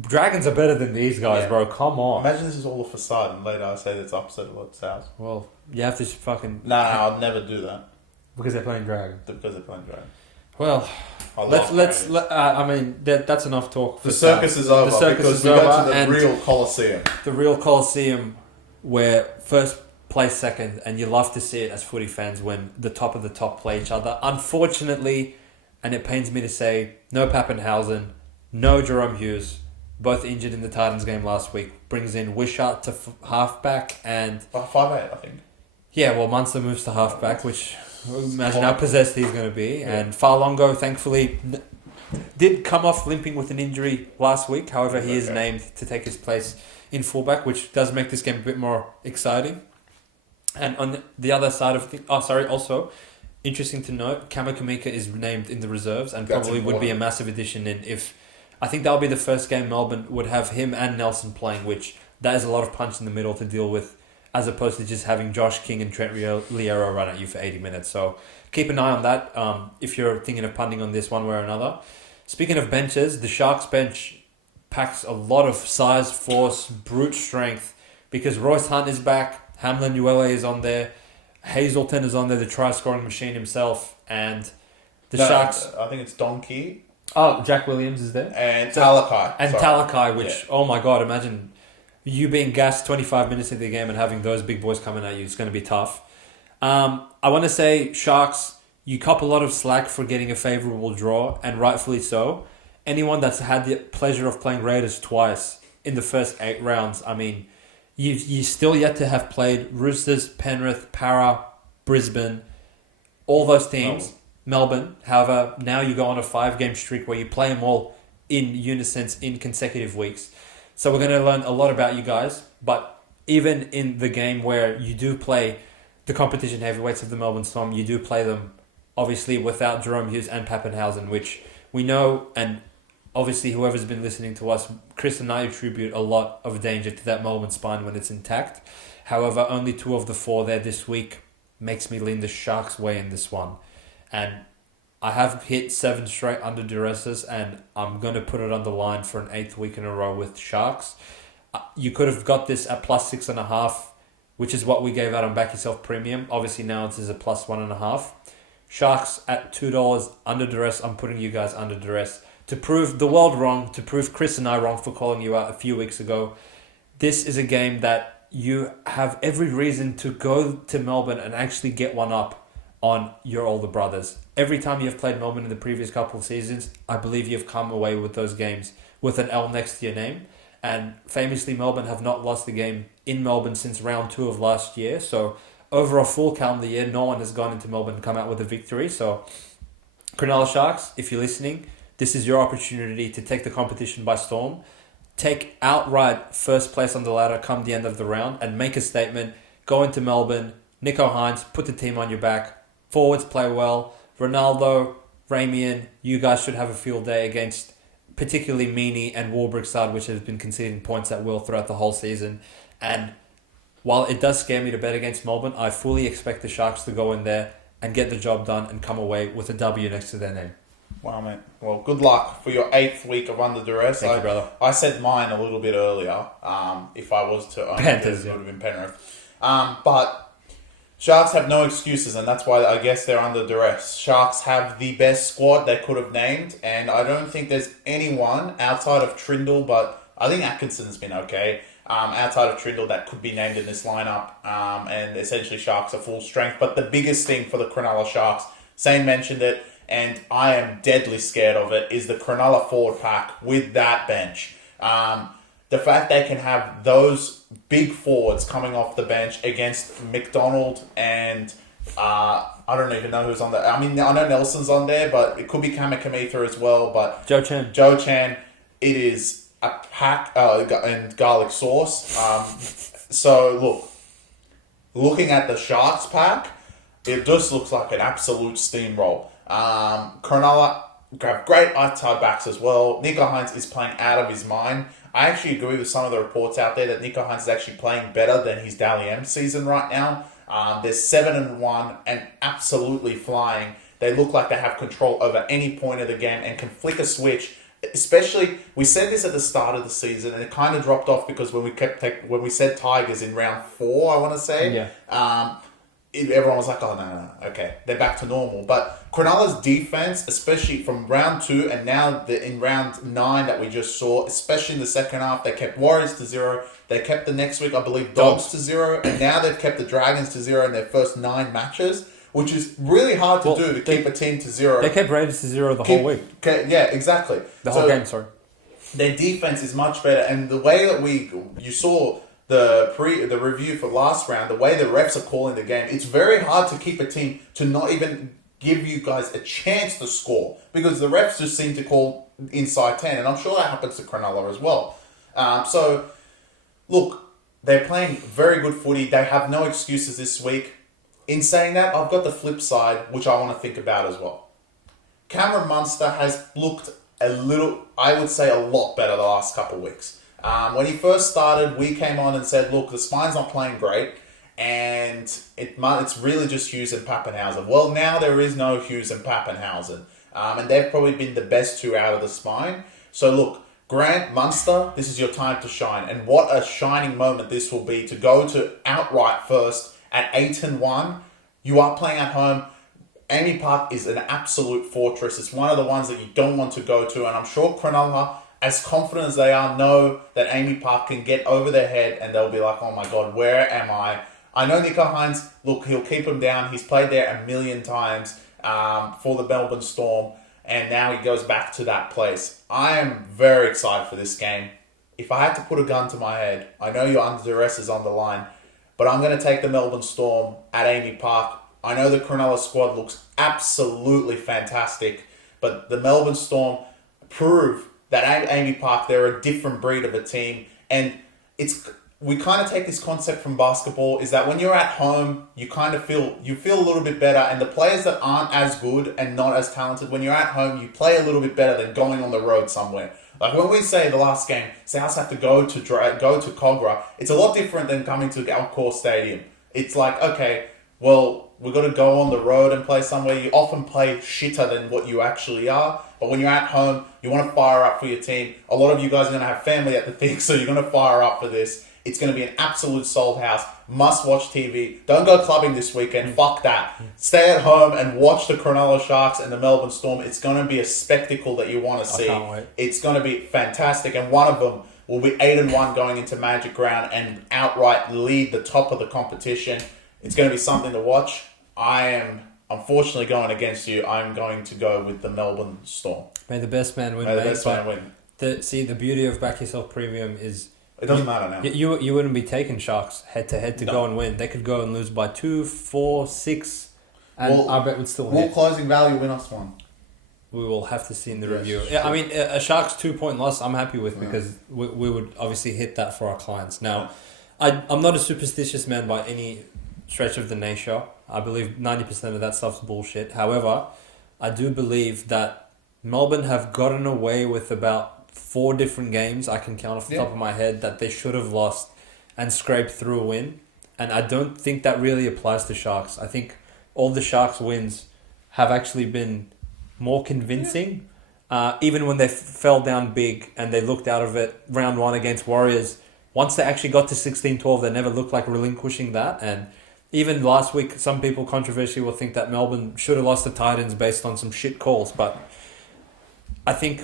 Dragons are better than these guys, bro. Come on. Imagine this is all a facade, and later I say that's upset a lot South. Well, you have to fucking... No, I'd never do that. Because they're playing Dragon. Because they're playing Dragon. Well, that's enough talk. The circus is over. The circus because is we over, go to the and real Coliseum. the real Coliseum, where first place second, and you love to see it as footy fans when the top of the top play each other. Unfortunately, and it pains me to say, no Pappenhausen, no Jerome Hughes, both injured in the Titans game last week. Brings in Wishart to halfback, and 5'8", I think. yeah, well, Munster moves to halfback, which imagine how possessed he's going to be. Yeah. And Farlongo, thankfully, did come off limping with an injury last week. However, he is named to take his place in fullback, which does make this game a bit more exciting. And on the other side of things, also, interesting to note, Kamakamika is named in the reserves, and probably would be a massive addition I think that'll be the first game Melbourne would have him and Nelson playing, which that is a lot of punch in the middle to deal with as opposed to just having Josh King and Trent Liero run at you for 80 minutes. So keep an eye on that if you're thinking of punting on this one way or another. Speaking of benches, the Sharks bench packs a lot of size, force, brute strength because Royce Hunt is back, Hamlin Uele is on there, Hazelton is on there, the try-scoring machine himself, and the Sharks... I think it's Donkey. Oh, Jack Williams is there. And Talakai. And Talakai, which, oh my God, imagine you being gassed 25 minutes into the game and having those big boys coming at you. It's going to be tough. I want to say, Sharks, you cop a lot of slack for getting a favourable draw, and rightfully so. Anyone that's had the pleasure of playing Raiders twice in the first 8 rounds, I mean, you still yet to have played Roosters, Penrith, Para, Brisbane, all those teams. Melbourne. However, now you go on a 5-game streak where you play them all in unison in consecutive weeks. So we're going to learn a lot about you guys. But even in the game where you do play the competition heavyweights of the Melbourne Storm, you do play them obviously without Jerome Hughes and Pappenhausen, which we know, and obviously whoever's been listening to us, Chris and I attribute a lot of danger to that Melbourne spine when it's intact. However, only 2 of the 4 there this week makes me lean the Sharks' way in this one. And I have hit 7 straight under Durres, and I'm going to put it on the line for an 8th week in a row with Sharks. You could have got this at plus 6.5, which is what we gave out on BackYourself Premium. Obviously now it is a plus 1.5. Sharks at $2 under Durres. I'm putting you guys under Durres to prove the world wrong, to prove Chris and I wrong for calling you out a few weeks ago. This is a game that you have every reason to go to Melbourne and actually get one up on your older brothers. Every time you've played Melbourne in the previous couple of seasons, I believe you've come away with those games with an L next to your name. And famously, Melbourne have not lost a game in Melbourne since round 2 of last year. So over a full calendar year, no one has gone into Melbourne and come out with a victory. So Cronulla Sharks, if you're listening, this is your opportunity to take the competition by storm. Take outright first place on the ladder come the end of the round and make a statement. Go into Melbourne, Nico Hines, put the team on your back. Forwards play well. Ronaldo, Ramian, you guys should have a field day against particularly Meany and Warbrick's side, which has been conceding points at will throughout the whole season. And while it does scare me to bet against Melbourne, I fully expect the Sharks to go in there and get the job done and come away with a W next to their name. Wow, mate. Well, good luck for your 8th week of under Durres. Thank you, brother. I said mine a little bit earlier. If I was to own Panthers, it would have been Penrith. But Sharks have no excuses, and that's why I guess they're under duress. Sharks have the best squad they could have named, and I don't think there's anyone outside of Trindle, but I think Atkinson's been okay, outside of Trindle that could be named in this lineup, and essentially Sharks are full strength. But the biggest thing for the Cronulla Sharks, Zane mentioned it, and I am deadly scared of it, is the Cronulla forward pack with that bench. The fact they can have those big forwards coming off the bench against McDonald and I don't even know who's on there. I mean, I know Nelson's on there, but it could be Kamikamitha as well. But Joe Chan, it is a pack and garlic sauce. So looking at the Sharks pack, it just looks like an absolute steamroll. Cronulla have great outside backs as well. Nico Hines is playing out of his mind. I actually agree with some of the reports out there that Nico Hines is actually playing better than his Dally M season right now. They're 7-1 and absolutely flying. They look like they have control over any point of the game and can flick a switch. Especially, we said this at the start of the season, and it kind of dropped off because when we said Tigers in round 4, I want to say, everyone was like, oh, no, okay, they're back to normal. But Cronulla's defense, especially from round 2 and now in round 9 that we just saw, especially in the second half, they kept Warriors to 0. They kept the next week, I believe, Dogs to 0. And now they've kept the Dragons to 0 in their first 9 matches, which is really hard to do, to keep a team to 0. They kept Raiders to 0 the whole week. Yeah, exactly. The whole game, sorry. Their defense is much better. And the way that you saw the review for last round, the way the refs are calling the game, it's very hard to keep a team to not even give you guys a chance to score because the refs just seem to call inside 10, and I'm sure that happens to Cronulla as well. So, look, they're playing very good footy. They have no excuses this week. In saying that, I've got the flip side, which I want to think about as well. Cameron Munster has looked a lot better the last couple of weeks. When he first started, we came on and said, look, the spine's not playing great. and it's really just Hughes and Pappenhausen. Well, now there is no Hughes and Pappenhausen, and they've probably been the best two out of the spine. So look, Grant, Munster, this is your time to shine, and what a shining moment this will be to go to outright first at 8-1. You are playing at home. Amy Park is an absolute fortress. It's one of the ones that you don't want to go to, and I'm sure Cronulla, as confident as they are, know that Amy Park can get over their head, and they'll be like, oh my God, where am I? I know Nico Hines, look, he'll keep him down. He's played there a million times for the Melbourne Storm, and now he goes back to that place. I am very excited for this game. If I had to put a gun to my head, I know your Durres is on the line, but I'm going to take the Melbourne Storm at Amy Park. I know the Cronulla squad looks absolutely fantastic, but the Melbourne Storm prove that at Amy Park, they're a different breed of a team. And we kind of take this concept from basketball, is that when you're at home, you kind of feel a little bit better. And the players that aren't as good and not as talented, when you're at home, you play a little bit better than going on the road somewhere. Like when we say the last game, Souths have to go to Cogra, it's a lot different than coming to Alcor Stadium. It's like, okay, well, we've got to go on the road and play somewhere. You often play shitter than what you actually are. But when you're at home, you want to fire up for your team. A lot of you guys are going to have family at the thing, so you're going to fire up for this. It's going to be an absolute sold house. Must watch TV. Don't go clubbing this weekend. Fuck that. Stay at home and watch the Cronulla Sharks and the Melbourne Storm. It's going to be a spectacle that you want to see. I can't wait. It's going to be fantastic. And one of them will be 8-1 going into Magic Round and outright lead the top of the competition. It's going to be something to watch. I am unfortunately going against you. I'm going to go with the Melbourne Storm. May the best man win. May the best man win. The beauty of BackYourself Premium is it doesn't matter now. You wouldn't be taking Sharks head to head to go and win. They could go and lose by 2, 4, 6, and I bet would still will hit. Closing value win us one? We will have to see in the review. Yeah, I mean, a Sharks 2-point loss, I'm happy with because we would obviously hit that for our clients. Now, I'm not a superstitious man by any stretch of the nature. I believe 90% of that stuff's bullshit. However, I do believe that Melbourne have gotten away with about 4 different games I can count off the top of my head that they should have lost and scraped through a win. And I don't think that really applies to Sharks. I think all the Sharks wins have actually been more convincing. Even when they fell down big and they looked out of it round 1 against Warriors, once they actually got to 16-12, they never looked like relinquishing that. And even last week, some people controversially will think that Melbourne should have lost the Titans based on some shit calls. But I think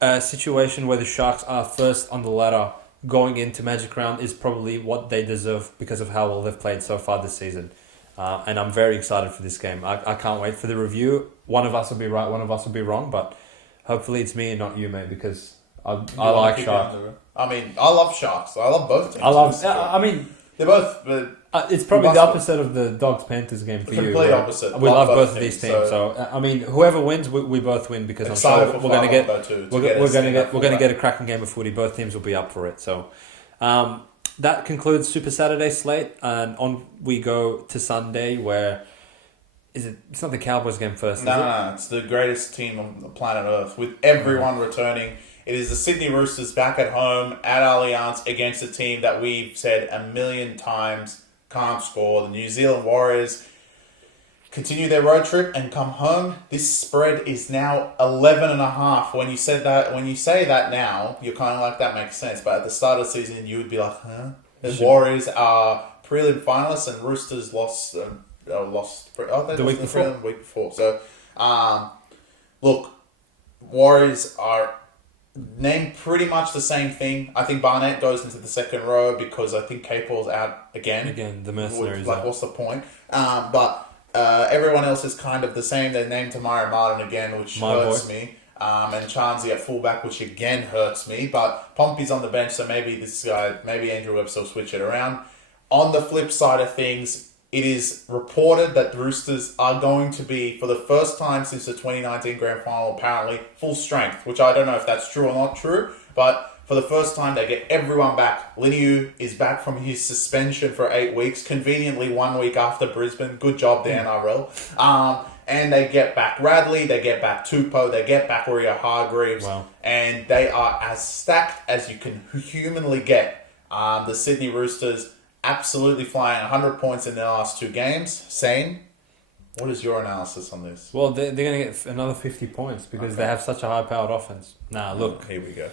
a situation where the Sharks are first on the ladder going into Magic Round is probably what they deserve because of how well they've played so far this season. And I'm very excited for this game. I can't wait for the review. One of us will be right, one of us will be wrong, but hopefully it's me and not you, mate, because I like Sharks. I mean, I love Sharks. I love both teams. They're both... it's probably the opposite of the Dogs-Panthers game for you. Complete opposite. We love both of these teams. So I mean, whoever wins, we both win because I'm sure we're going to get a cracking game of footy. Both teams will be up for it. So that concludes Super Saturday slate, and on we go to Sunday, where it's not the Cowboys game first. No, it's the greatest team on the planet Earth with everyone returning. It is the Sydney Roosters back at home at Allianz against a team that we've said a million times can't score. The New Zealand Warriors continue their road trip and come home. This spread is now 11.5. When you say that now, you're kind of like, that makes sense. But at the start of the season, you would be like, huh? The Warriors are prelim finalists and Roosters lost the week before. So, look, Warriors are named pretty much the same thing. I think Barnett goes into the second row because I think Capel's out again. Again, the mercenaries. Like, what's the point? But everyone else is kind of the same. They named Tamara Martin again, which hurts me. And Chansey at fullback, which again hurts me. But Pompey's on the bench, so maybe Andrew Webster will switch it around. On the flip side of things, it is reported that the Roosters are going to be, for the first time since the 2019 Grand Final, apparently, full strength, which I don't know if that's true or not true, but for the first time, they get everyone back. Liniu is back from his suspension for 8 weeks, conveniently 1 week after Brisbane. Good job, the NRL. And they get back Radley, they get back Tupou, they get back Uriah Hargreaves, and they are as stacked as you can humanly get. The Sydney Roosters absolutely flying 100 points in their last 2 games. Hussein, what is your analysis on this? Well, they're going to get another 50 points because they have such a high-powered offense. Nah, look. Here we go.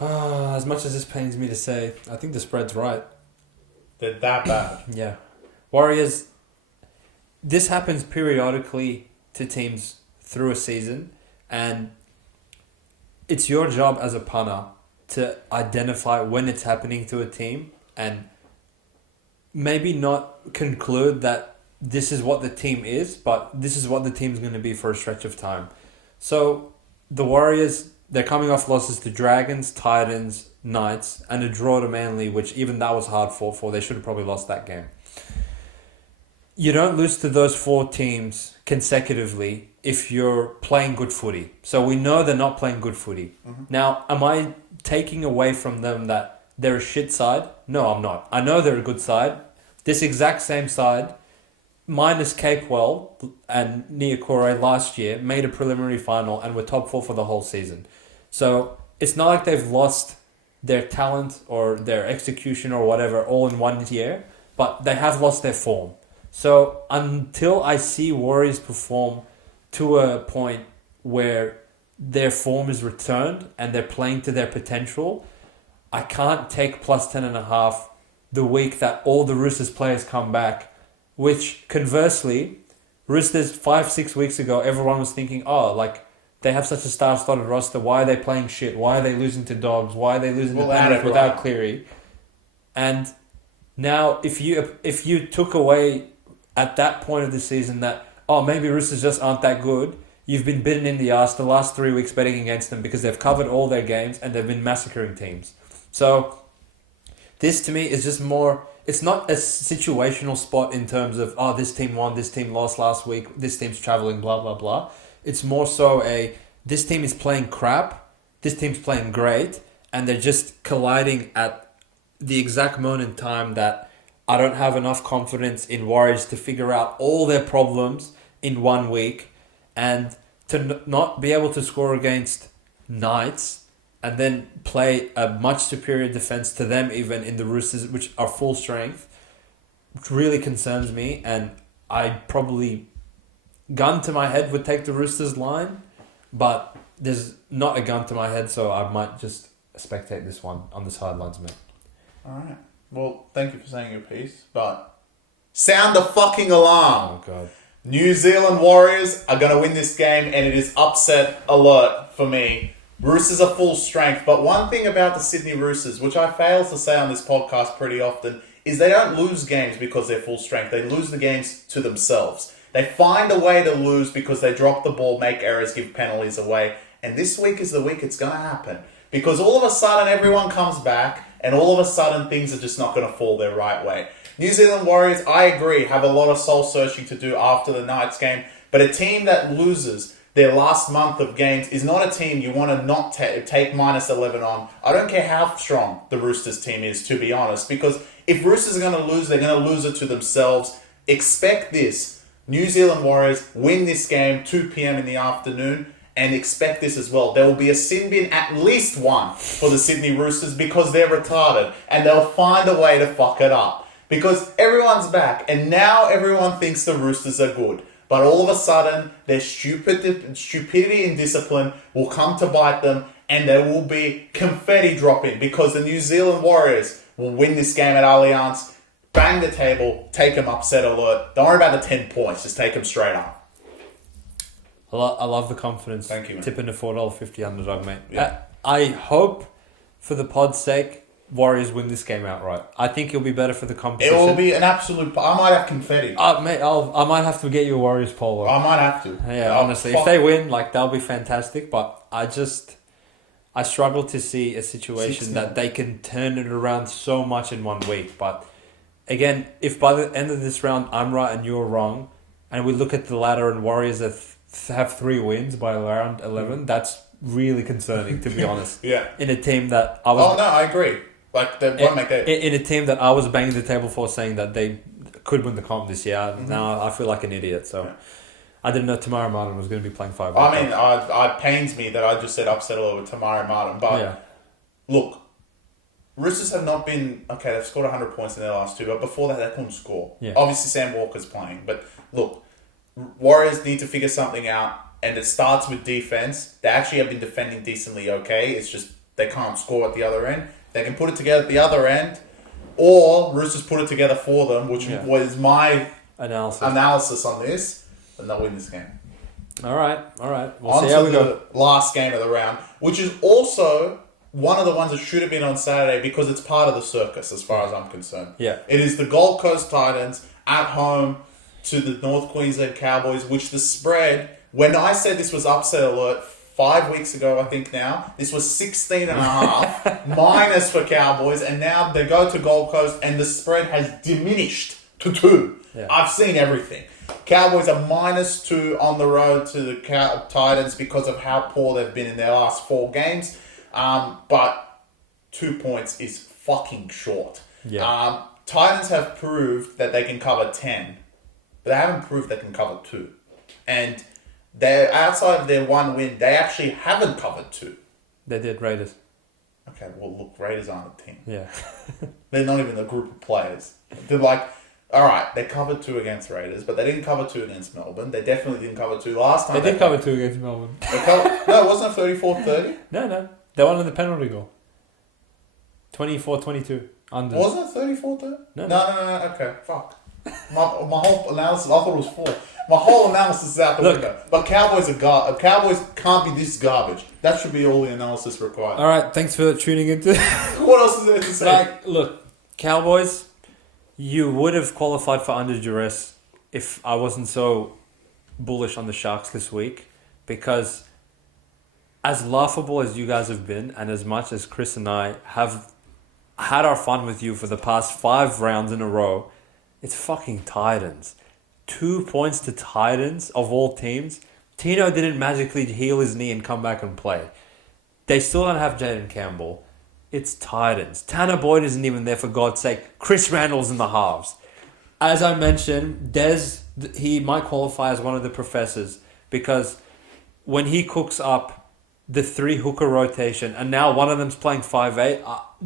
As much as this pains me to say, I think the spread's right. They're that bad. Yeah. Warriors, this happens periodically to teams through a season, and it's your job as a punter to identify when it's happening to a team and maybe not conclude that this is what the team is, but this is what the team's going to be for a stretch of time. So the Warriors, they're coming off losses to Dragons, Titans, Knights, and a draw to Manly, which even that was hard for. They should have probably lost that game. You don't lose to those 4 teams consecutively if you're playing good footy. So we know they're not playing good footy. Mm-hmm. Now, am I taking away from them that they're a shit side? No, I'm not. I know they're a good side. This exact same side, minus Capewell and Niokore last year, made a preliminary final and were top 4 for the whole season. So it's not like they've lost their talent or their execution or whatever all in one year, but they have lost their form. So until I see Warriors perform to a point where their form is returned and they're playing to their potential, I can't take plus 10.5 the week that all the Roosters players come back, which conversely, Roosters 5-6 weeks ago, everyone was thinking, they have such a star-studded roster. Why are they playing shit? Why are they losing to Dogs? Why are they losing to Panthers without Cleary? And now, if you took away at that point of the season that, maybe Roosters just aren't that good, you've been bitten in the ass the last 3 weeks betting against them because they've covered all their games and they've been massacring teams. So this to me is just more, it's not a situational spot in terms of, this team won, this team lost last week, this team's traveling, blah, blah, blah. It's more so this team is playing crap, this team's playing great, and they're just colliding at the exact moment in time that I don't have enough confidence in Warriors to figure out all their problems in 1 week and to not be able to score against Knights and then play a much superior defense to them even in the Roosters, which are full strength, which really concerns me. And I probably, gun to my head, would take the Roosters line, but there's not a gun to my head, so I might just spectate this one on the sidelines, mate. All right. Well, thank you for saying your piece, but sound the fucking alarm. Oh, God. New Zealand Warriors are going to win this game, and it is upset alert for me. Roosters are full strength, but one thing about the Sydney Roosters, which I fail to say on this podcast pretty often, is they don't lose games because they're full strength. They lose the games to themselves. They find a way to lose because they drop the ball, make errors, give penalties away, and this week is the week it's going to happen. Because all of a sudden everyone comes back, and all of a sudden things are just not going to fall their right way. New Zealand Warriors, I agree, have a lot of soul-searching to do after the Knights game, but a team that loses their last month of games is not a team you want to not take minus 11 on. I don't care how strong the Roosters team is, to be honest, because if Roosters are going to lose, they're going to lose it to themselves. Expect this. New Zealand Warriors win this game 2 p.m. in the afternoon, and expect this as well. There will be a sin bin, at least one, for the Sydney Roosters because they're retarded, and they'll find a way to fuck it up. Because everyone's back, and now everyone thinks the Roosters are good. But all of a sudden, their stupidity and discipline will come to bite them, and there will be confetti dropping because the New Zealand Warriors will win this game at Allianz, bang the table, take them upset alert. Don't worry about the 10 points, just take them straight up. I love the confidence. Thank you, man. Tipping the $4.50 underdog, mate. Yeah. I hope, for the pod's sake, Warriors win this game outright. I think it'll be better for the competition. It will be an absolute... I might have confetti. Mate, I might have to get you a Warriors polo. I might have to. Yeah, honestly. If they win, that'll be fantastic. But I struggle to see a situation that they can turn it around so much in 1 week. But again, if by the end of this round I'm right and you're wrong, and we look at the ladder and Warriors have 3 wins by round 11, that's really concerning, to be honest. Yeah. In a team that I was... Oh, no, I agree. They won't make that. In a team that I was banging the table for, saying that they could win the comp this year. Mm-hmm. Now I feel like an idiot. So yeah. I didn't know Tamara Martin was going to be playing 5. I mean, it pains me that I just said upset all over Tamara Martin. But look, Roosters have not been... Okay, they've scored 100 points in their last two, but before that, they couldn't score. Yeah. Obviously, Sam Walker's playing. But look, Warriors need to figure something out, and it starts with defense. They actually have been defending decently okay. It's just they can't score at the other end. They can put it together at the other end, or Roosters put it together for them, which was my analysis on this, and they'll win this game. All right. We'll On see how to we go. the last game of the round, which is also one of the ones that should have been on Saturday because it's part of the circus as far as I'm concerned. Yeah. It is the Gold Coast Titans at home to the North Queensland Cowboys, which the spread, when I said this was upset alert 5 weeks ago, I think now, this was 16.5 minus for Cowboys, and now they go to Gold Coast and the spread has diminished to 2. Yeah. I've seen everything. Cowboys are -2 on the road to the Titans because of how poor they've been in their last 4 games. But 2 points is fucking short. Yeah. Titans have proved that they can cover 10, but they haven't proved they can cover 2. And they're outside of their 1 win, they actually haven't covered 2. They did Raiders. Okay, well, look, Raiders aren't a team. Yeah. They're not even a group of players. They're like, all right, they covered 2 against Raiders, but they didn't cover 2 against Melbourne. They definitely didn't cover 2 last time. They did cover 2 against Melbourne. No, wasn't it 34-30? No. They won in the penalty goal. 24-22. Under. Wasn't it 34-30? No. Okay, fuck. My whole analysis, I thought it was 4. My whole analysis is out the window. But Cowboys are Cowboys can't be this garbage. That should be all the analysis required. All right, thanks for tuning into. What else is there to say? Look, Cowboys, you would have qualified for under duress if I wasn't so bullish on the Sharks this week, because as laughable as you guys have been, and as much as Chris and I have had our fun with you for the past 5 rounds in a row, it's fucking Titans. 2 points to Titans of all teams. Tino didn't magically heal his knee and come back and play. They still don't have Jaden Campbell. It's Titans. Tanner Boyd isn't even there, for God's sake. Chris Randall's in the halves. As I mentioned, Des, he might qualify as one of the professors, because when he cooks up the 3 hooker rotation and now one of them's playing 5'8",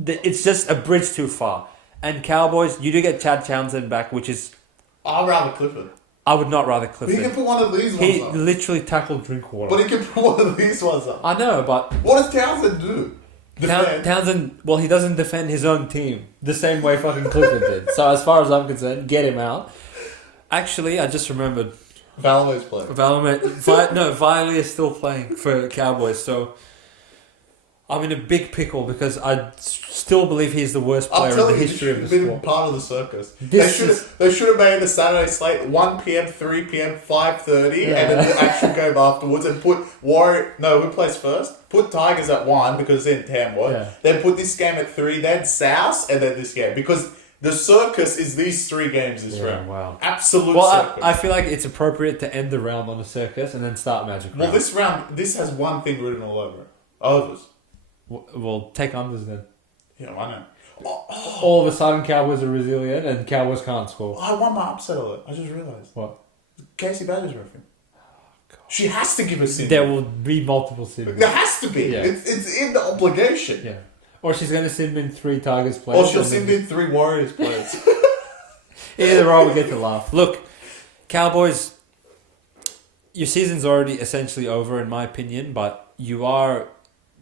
it's just a bridge too far. And Cowboys, you do get Chad Townsend back, which is... I'd rather Clifford. I would not rather Clifford. He can put one of these ones He up. literally tackled Drinkwater. But he can put one of these ones up. I know, but... What does Townsend do? Townsend, well, he doesn't defend his own team the same way fucking Clifford did. So as far as I'm concerned, get him out. Actually, I just remembered. Valame's playing. Viley is still playing for Cowboys, so I'm in a big pickle because I still believe he's the worst player in the history of the sport. Been part of the circus. They should have made the Saturday slate 1 p.m, 3 p.m, 5:30, and then the action game afterwards, and put who plays first? Put Tigers at 1 because it's in Tamworth. Yeah. Then put this game at 3, then South, and then this game, because the circus is these 3 games this round. Wow. Absolute well, circus. I feel like it's appropriate to end the round on a circus and then start Magic Round. Well, this has one thing written all over it. Overs. Well, take unders then. Yeah, I know. All of a sudden, Cowboys are resilient and Cowboys can't score. I won my upset alert. I just realised. What? Casey Badger's referee. She has to give a sin. There will be multiple sins. There has to be. Yeah. It's in the obligation. Yeah. Or she's going to sim in 3 Tigers players. Or she'll sim in 3 Warriors players. Either or, we get to laugh. Look, Cowboys, your season's already essentially over, in my opinion, but you are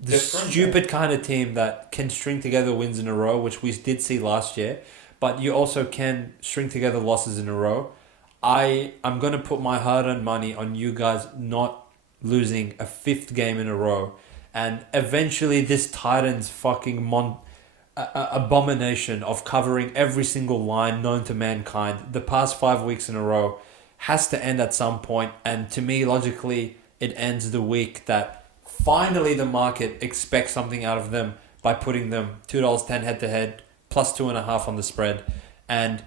the stupid kind of team that can string together wins in a row, which we did see last year, but you also can string together losses in a row. I'm going to put my hard-earned money on you guys not losing a 5th game in a row, and eventually this Titans fucking abomination of covering every single line known to mankind the past 5 weeks in a row has to end at some point. And to me, logically, it ends the week that finally the market expects something out of them by putting them $2.10 head-to-head, plus 2.5 on the spread, and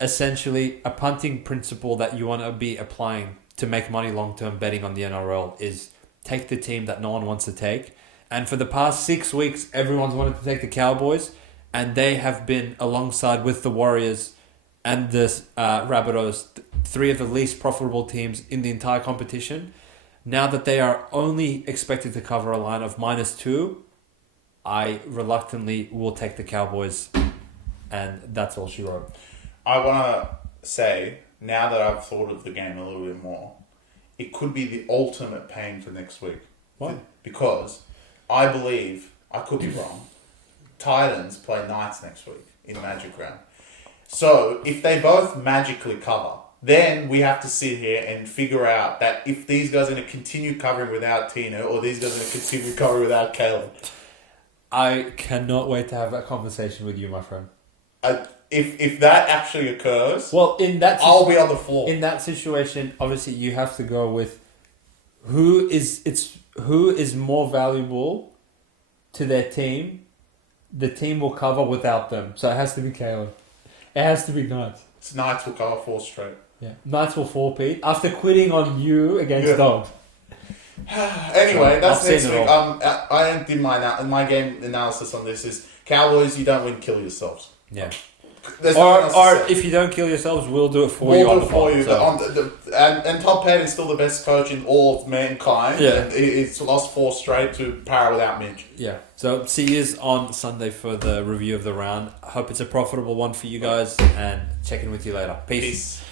essentially a punting principle that you want to be applying to make money long-term betting on the NRL is take the team that no one wants to take. And for the past 6 weeks, everyone's wanted to take the Cowboys, and they have been alongside with the Warriors and the Rabbitohs, 3 of the least profitable teams in the entire competition. Now that they are only expected to cover a line of -2, I reluctantly will take the Cowboys, and that's all she wrote. I want to say, now that I've thought of the game a little bit more, it could be the ultimate pain for next week. What? Because I believe, I could be wrong, Titans play Knights next week in Magic Round. So, if they both magically cover, then we have to sit here and figure out that if these guys are going to continue covering without Tina, or these guys are going to continue covering without Caleb. I cannot wait to have that conversation with you, my friend. If that actually occurs, well, I'll be on the floor. In that situation, obviously, you have to go with who is more valuable to their team. The team will cover without them, so it has to be Caleb. It has to be Knights. Knights will cover 4 straight. Yeah, Knights will 4-peat after quitting on you against Dogs. Anyway, that's next week. I did my game analysis on this is Cowboys. You don't win, kill yourselves. Yeah. Or if you don't kill yourselves, we'll do it for you. And Todd Payton's still the best coach in all of mankind. Yeah. And he's lost 4 straight to Para without Mitch. Yeah. So see you on Sunday for the review of the round. I hope it's a profitable one for you guys, and check in with you later. Peace.